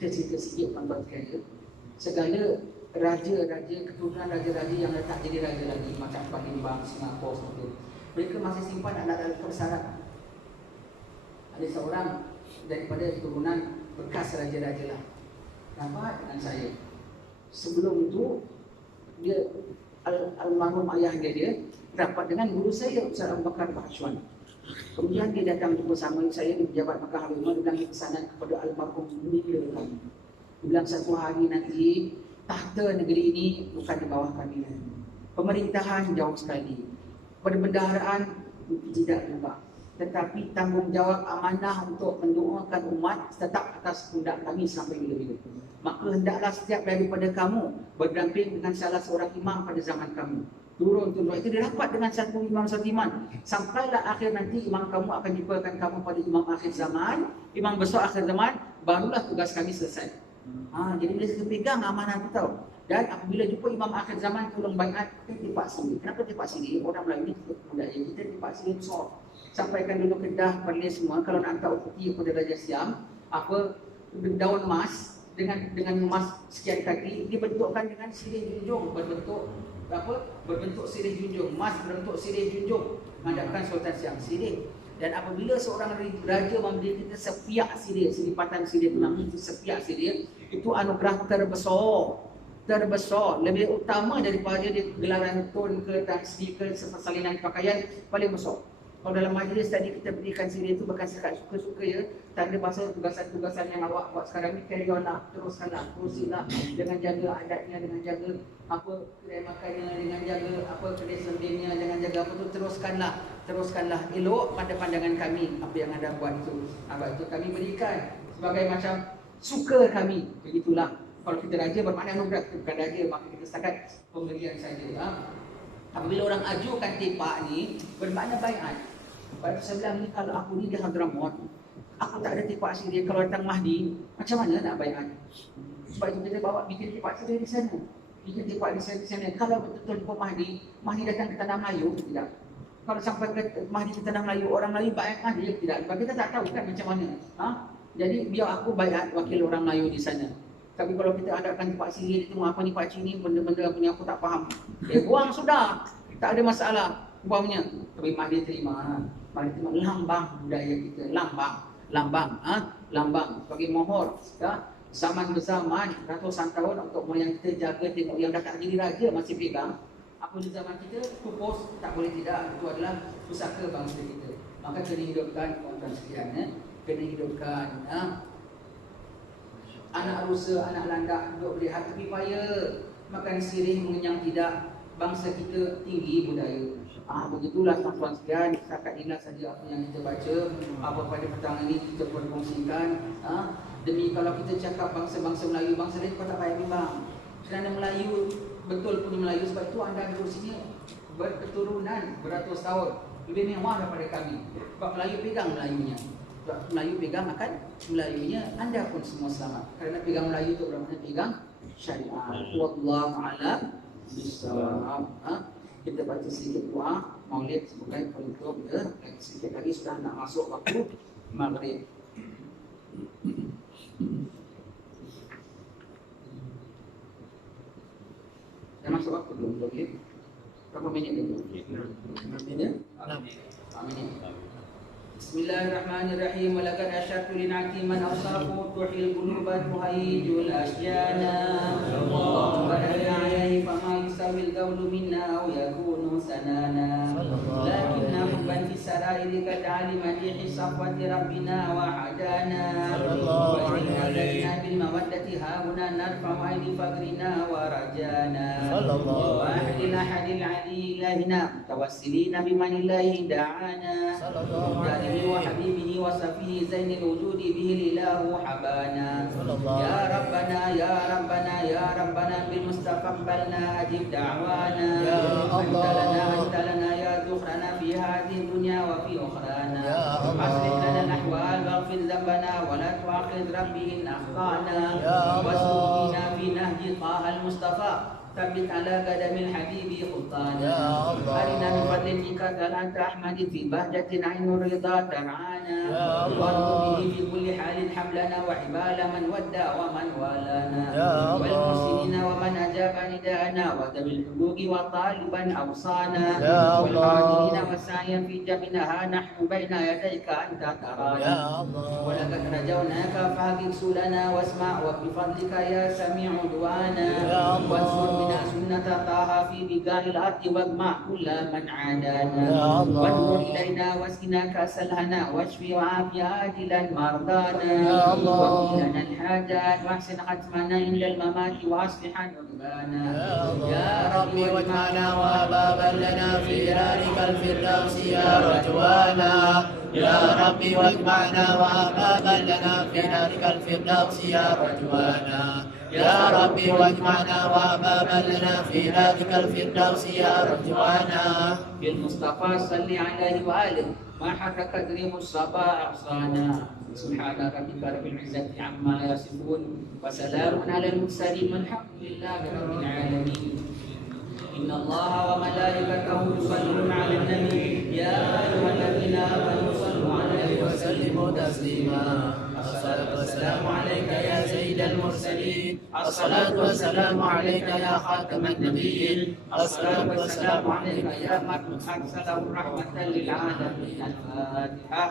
Kita cerita sikit tuan-tuan sekalian. Segala raja-raja, keturunan raja-raja yang tak jadi raja lagi, macam Palembang, Singapura seperti itu, mereka masih simpan adat-adat persyarat. Ada seorang daripada keturunan bekas raja-raja lah. Nampak dengan saya. Sebelum itu dia almarhum ayah dia rapat dengan guru saya Ustaz Abu Bakar Bahsyuan. Kemudian dia datang jumpa sama saya di pejabat Makkah Halimah dengan pesanan kepada almarhum meninggal kami. Dia bilang satu hari nanti tahta negeri ini bukan di bawah kami lagi. Pemerintahan jauh sekali. Perbendaharaan tidak juga. Tetapi tanggungjawab amanah untuk mendoakan umat tetap atas pundak kami sampai bila-bila. Maka hendaklah setiap daripada kamu berdamping dengan salah seorang imam pada zaman kamu. Turun-turun itu dirapat dengan satu imam. Sampailah akhir nanti imam kamu akan jumpakan kamu pada imam akhir zaman, imam besar akhir zaman, barulah tugas kami selesai. Jadi bila kita pegang amanah itu tahu. Dan apabila jumpa imam akhir zaman tolong baiat tempat sini. Kenapa tempat sini? Orang Melayu ni budaya kita tempat sini besar. Sampaikan dulu Kedah, Perlis semua kalau nak hantar upeti kepada Raja Siam, apa daun emas dengan emas sekian kaki dibentukkan dengan sirih junjung berbentuk sirih junjung, emas berbentuk sirih junjung menghadapkan Sultan Siam sirih. Dan apabila seorang raja memberi kita sepiak sirih, selipatan sirih itu sepiak sirih, itu anugerah terbesar, lebih utama daripada gelaran tun ke taksi ke persalinan pakaian paling besar. Kalau dalam majlis tadi kita berikan sirih itu bukan sekat suka-suka ya, tanda bahasa tugasan-tugasan yang awak buat sekarang ni carry on lah, teruskanlah, terusilah dengan jaga adatnya, dengan jaga apa kedai makannya, dengan jaga apa kedai sembelihnya, dengan jaga apa tu, teruskanlah elok pada pandangan kami apa yang anda buat itu. Itu kami berikan sebagai macam suka kami, begitulah. Kalau kita raja bermakna anugerah, kita bukan raja, maka kita setakat pemberian saja. Apabila orang ajukan tepak ni bermakna baiat. Baik saya bilang ni kalau aku ni di Hadramaut, aku tak ada tepak sirih. Kalau datang Mahdi, macam mana nak baiat? Sebab itu kita bawa bikin tepak sirih di sana. Bikin tepak di sana. Kalau betul-betul jumpa Mahdi datang ke tanah Melayu, tidak. Kalau sampai ke Mahdi ke tanah Melayu, orang Melayu baiat Mahdi, tidak. Sebab kita tak tahu kan macam mana. Jadi biar aku baiat wakil orang Melayu di sana. Tapi kalau kita hadapkan Pak Siri, dia tengok apa ni Pak Cik ni, benda-benda punya aku tak faham. Buang sudah. Tak ada masalah. Buangnya. Tapi Mahdi terima. Mahdi terima lambang budaya kita. Lambang. Bagi mohor. Zaman berzaman, ratusan tahun untuk yang kita jaga, tengok yang dah tak jadi raja masih pegang. Apa di zaman kita, pupus, tak boleh tidak. Itu adalah pusaka bangsa kita. Maka kena hidupkan, tuan-tuan sekalian. Kena hidupkan. Anak rusa, anak landak duduk melihat tepi paya, makan sirih mengenyang tidak, bangsa kita tinggi budaya. Begitulah tuan-tuan sekalian, setakat inilah saja apa yang kita baca. Apa pada petang ini kita perkongsikan. Demi kalau kita cakap bangsa-bangsa Melayu, bangsa lain kau tak payah bimbang. Kerana Melayu, betul punya Melayu, sebab itu anda duduk sini berketurunan beratus tahun. Lebih mewah daripada kami. Sebab Melayu pegang Melayunya. Melayu pegang akan Melayunya, anda pun semua selamat. Kerana pegang Melayu itu bermakna pegang syariat. Wallahu a'lam bishawab. Kita baca sedikit doa Maulid sebagai penutup ya. Sedikit lagi sudah nak masuk waktu Maghrib. Dah masuk waktu belum? Berapa minit dulu? 6 minit? 6 minit. Bismillahirrahmanirrahim. Walaqad asyartu lin'ati man awsafu tuhil qulubat muhayyijul asyana. Allahumma barik alaihi fama yusawil qawlu minna aw yakunu sanana. Lakinna hubban fi sarairi qad alima li hisafati rabbina wa hadana. Wa inna bil mawaddati hauna narfa aini fagrina wa rajana. Wa ahdina hadil ali ilahina tawassilina bimanillahi da'ana. وحبيبه وصفيه زين الوجود به الإله حبانا. يا ربنا يا ربنا يا ربنا بالمصطفى اقبلنا أجب دعوانا. أنت لنا يا ذخرنا في هذه الدنيا وفي أخرانا. أصلح لنا الأحوال واغفر ذنبنا ولا تؤاخذ ربه إن أخطأنا. واسلكنا في نهج طه المصطفى ثبت على قدم الحبيب خطانا. أرنا من فضلك أنت أحمد في بهجة عين الرضا ترعانا. وارض به في كل حال حملنا وحبال من ودى ومن والانا. والمحسنين ومن أجاب بلدنا وذوي الحقوق وطالبا أوصانا يا الله. والحاضرين والسعي في جمعها نحن بين يديك أنت ترانا يا الله. ولقد رجوناك فاغفر سؤلنا واسمع وبفضلك يا سميع دعانا يا الله. وانصر بنا سنة طه في بقاع الأرض واجمع كل من عادانا يا الله. وانظر إلينا واسقنا كأس الهنا واشفي وعافي عاجلا مرضانا يا الله. واقض لنا الحاجات واحسن ختمنا عند الممات واصلح عقبانا يا ربي واجمعنا وبابا لنا في دارك الفردوس يا رجوانا يا ربي واجمعنا وبابا لنا في دارك الفردوس يا رجوانا يا ربي واجمعنا وبابا لنا في دارك الفردوس يا رجوانا بالمصطفى صل عليه وآله ما حكى قدر مصطفى أحصانا سبحان ربك رب العزة عما يصفون وسلام على المرسلين والحمد لله رب العالمين إن الله وملائكته يصلون على النبي يا أيها الذين آمنوا صلوا عليه وسلموا تسليما الصلاة والسلام عليك يا سيد المرسلين الصلاة والسلام عليك يا خاتم النبيين الصلاة والسلام عليك يا من أرسله رحمة للعالمين الفاتحة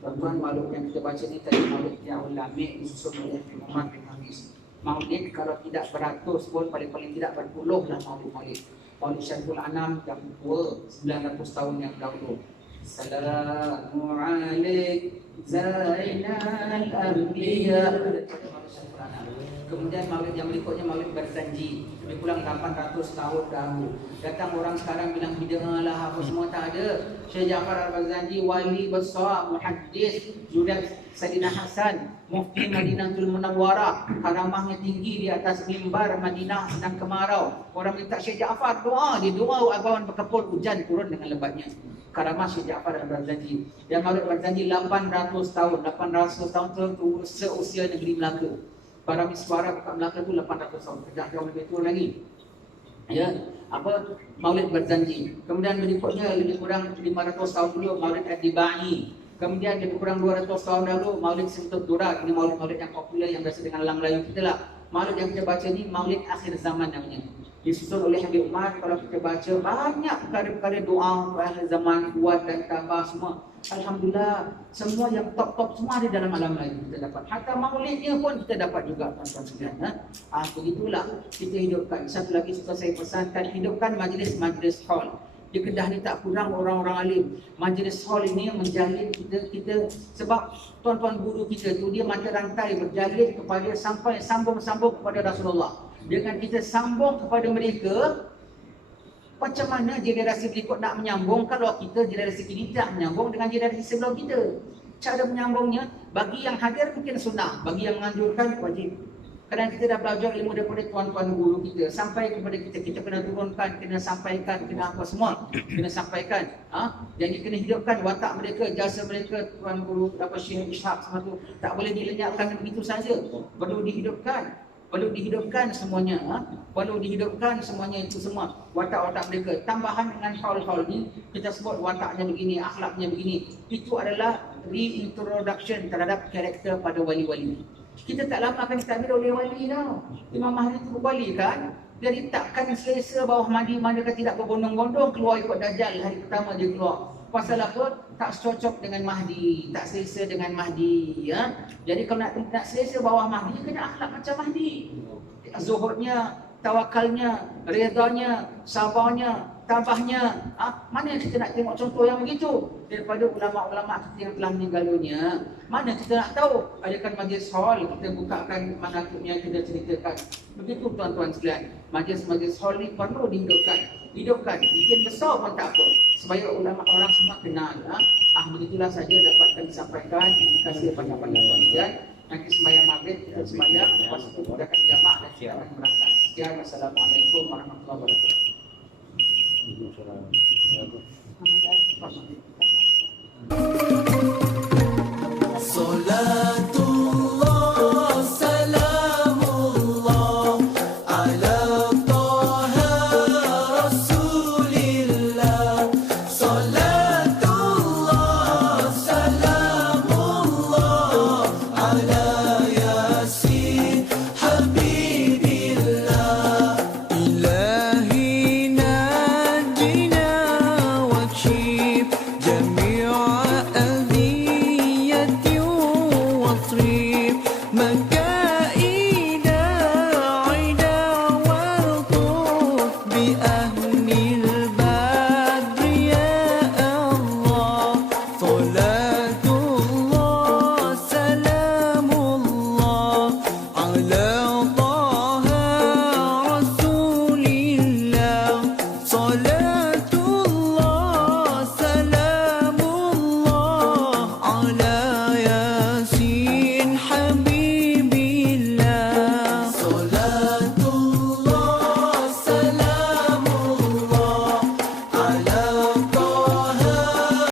Tuan-tuan, maulid yang kita baca ni tadi maulid yang ulama disusun oleh Muhammad bin Hafiz. Maulid kalau tidak beratus pun paling-paling tidak berpuluh lah maulid. Maulid Syariful Anam yang tua 900 tahun yang dahulu. Assalamu alaik Zainal Anbiya. Kemudian maulid yang berikutnya maulid Barzanji. Lebih kurang 800 tahun dahulu. Datang orang sekarang bilang bid'ah lah apa semua, tak ada. Syekh Ja'far Al-Barzanji wali besar, muhaddis, juga Sayyidina Hasan, mufti Madinatul Munawwarah, karamahnya tinggi di atas mimbar Madinah sedang kemarau. Orang minta Syekh Ja'far doa, dia doa awan berkepul, hujan turun dengan lebatnya. Karamah Syekh Ja'far Al-Barzanji. Dan maulid Barzanji 800 tahun. 800 tahun itu seusia negeri Melaka. Para misbara kat Melaka tu 800 tahun. Tidak jauh lebih tua lagi. Ya, apa maulid Barzanji. Kemudian berikutnya lebih kurang 500 tahun dulu maulid Ad-Dibai. Kemudian lebih kurang 200 tahun dahulu maulid Sintut Durat. Ini maulid-maulid yang popular yang biasa dengan orang Melayu kita lah. Maulid yang kita baca ni maulid akhir zaman namanya. Disusun oleh Habib Umar. Kalau kita baca banyak perkara-perkara doa akhir zaman, kuat dan tambah semua. Alhamdulillah, semua yang top-top semua ada dalam alam lain kita dapat. Hatta maulidnya pun kita dapat juga, tuan-tuan sekalian. Begitulah kita hidupkan. Satu lagi suka saya pesankan, hidupkan majlis-majlis hall. Di Kedah ni tak kurang orang-orang alim. Majlis hall ini menjalin kita sebab tuan-tuan guru kita tu dia mata rantai berjalin kepada sampai sambung-sambung kepada Rasulullah. Dengan kita sambung kepada mereka, macam mana generasi berikut nak menyambung kalau kita generasi kini tak menyambung dengan generasi sebelum kita? Cara menyambungnya, bagi yang hadir mungkin sunnah, bagi yang menganjurkan wajib. Kerana kita dah belajar ilmu daripada tuan-tuan guru kita, sampai kepada kita kena turunkan, kena sampaikan, kena apa semua, kena sampaikan. Jadi kena hidupkan watak mereka, jasa mereka, tuan guru, Syekh Ishaq semua tu tak boleh dilenyapkan begitu saja. Perlu dihidupkan. Perlu dihidupkan semuanya, perlu dihidupkan semuanya itu semua watak-watak mereka. Tambahan dengan hal-hal ni kita sebut wataknya begini, akhlaknya begini. Itu adalah reintroduction terhadap karakter pada wali-wali. Kita tak lama akan ditakbir oleh wali tau. Imam Mahdi itu wali kan. Jadi takkan selesa bawah Mahdi manakah tidak berbondong-bondong keluar ikut Dajjal hari pertama dia keluar. Pasal apa? Tak cocok dengan Mahdi, tak selesa dengan Mahdi, ya. Jadi kalau nak selesa bawah Mahdi, kena akhlak macam Mahdi. Zuhudnya, tawakalnya, redanya, sabarnya, tabahnya. Mana kita nak tengok contoh yang begitu daripada ulama-ulama kita yang telah meninggal dunia? Mana kita nak tahu? Adakan majlis hall, kita bukakan manakibnya, kita ceritakan. Begitu tuan-tuan sekalian. Majlis-majlis hall ni perlu dihidupkan. Bikin besar pun tak apa, supaya ulama orang semua kenal. Begitulah saja dapat kami sampaikan. Terima kasih banyak-banyak tuan sekalian. Nanti sembahyang maghrib kita sembahyang, lepas itu kita akan jamak dan kita akan berangkat. Sekian, wassalamualaikum warahmatullahi wabarakatuh.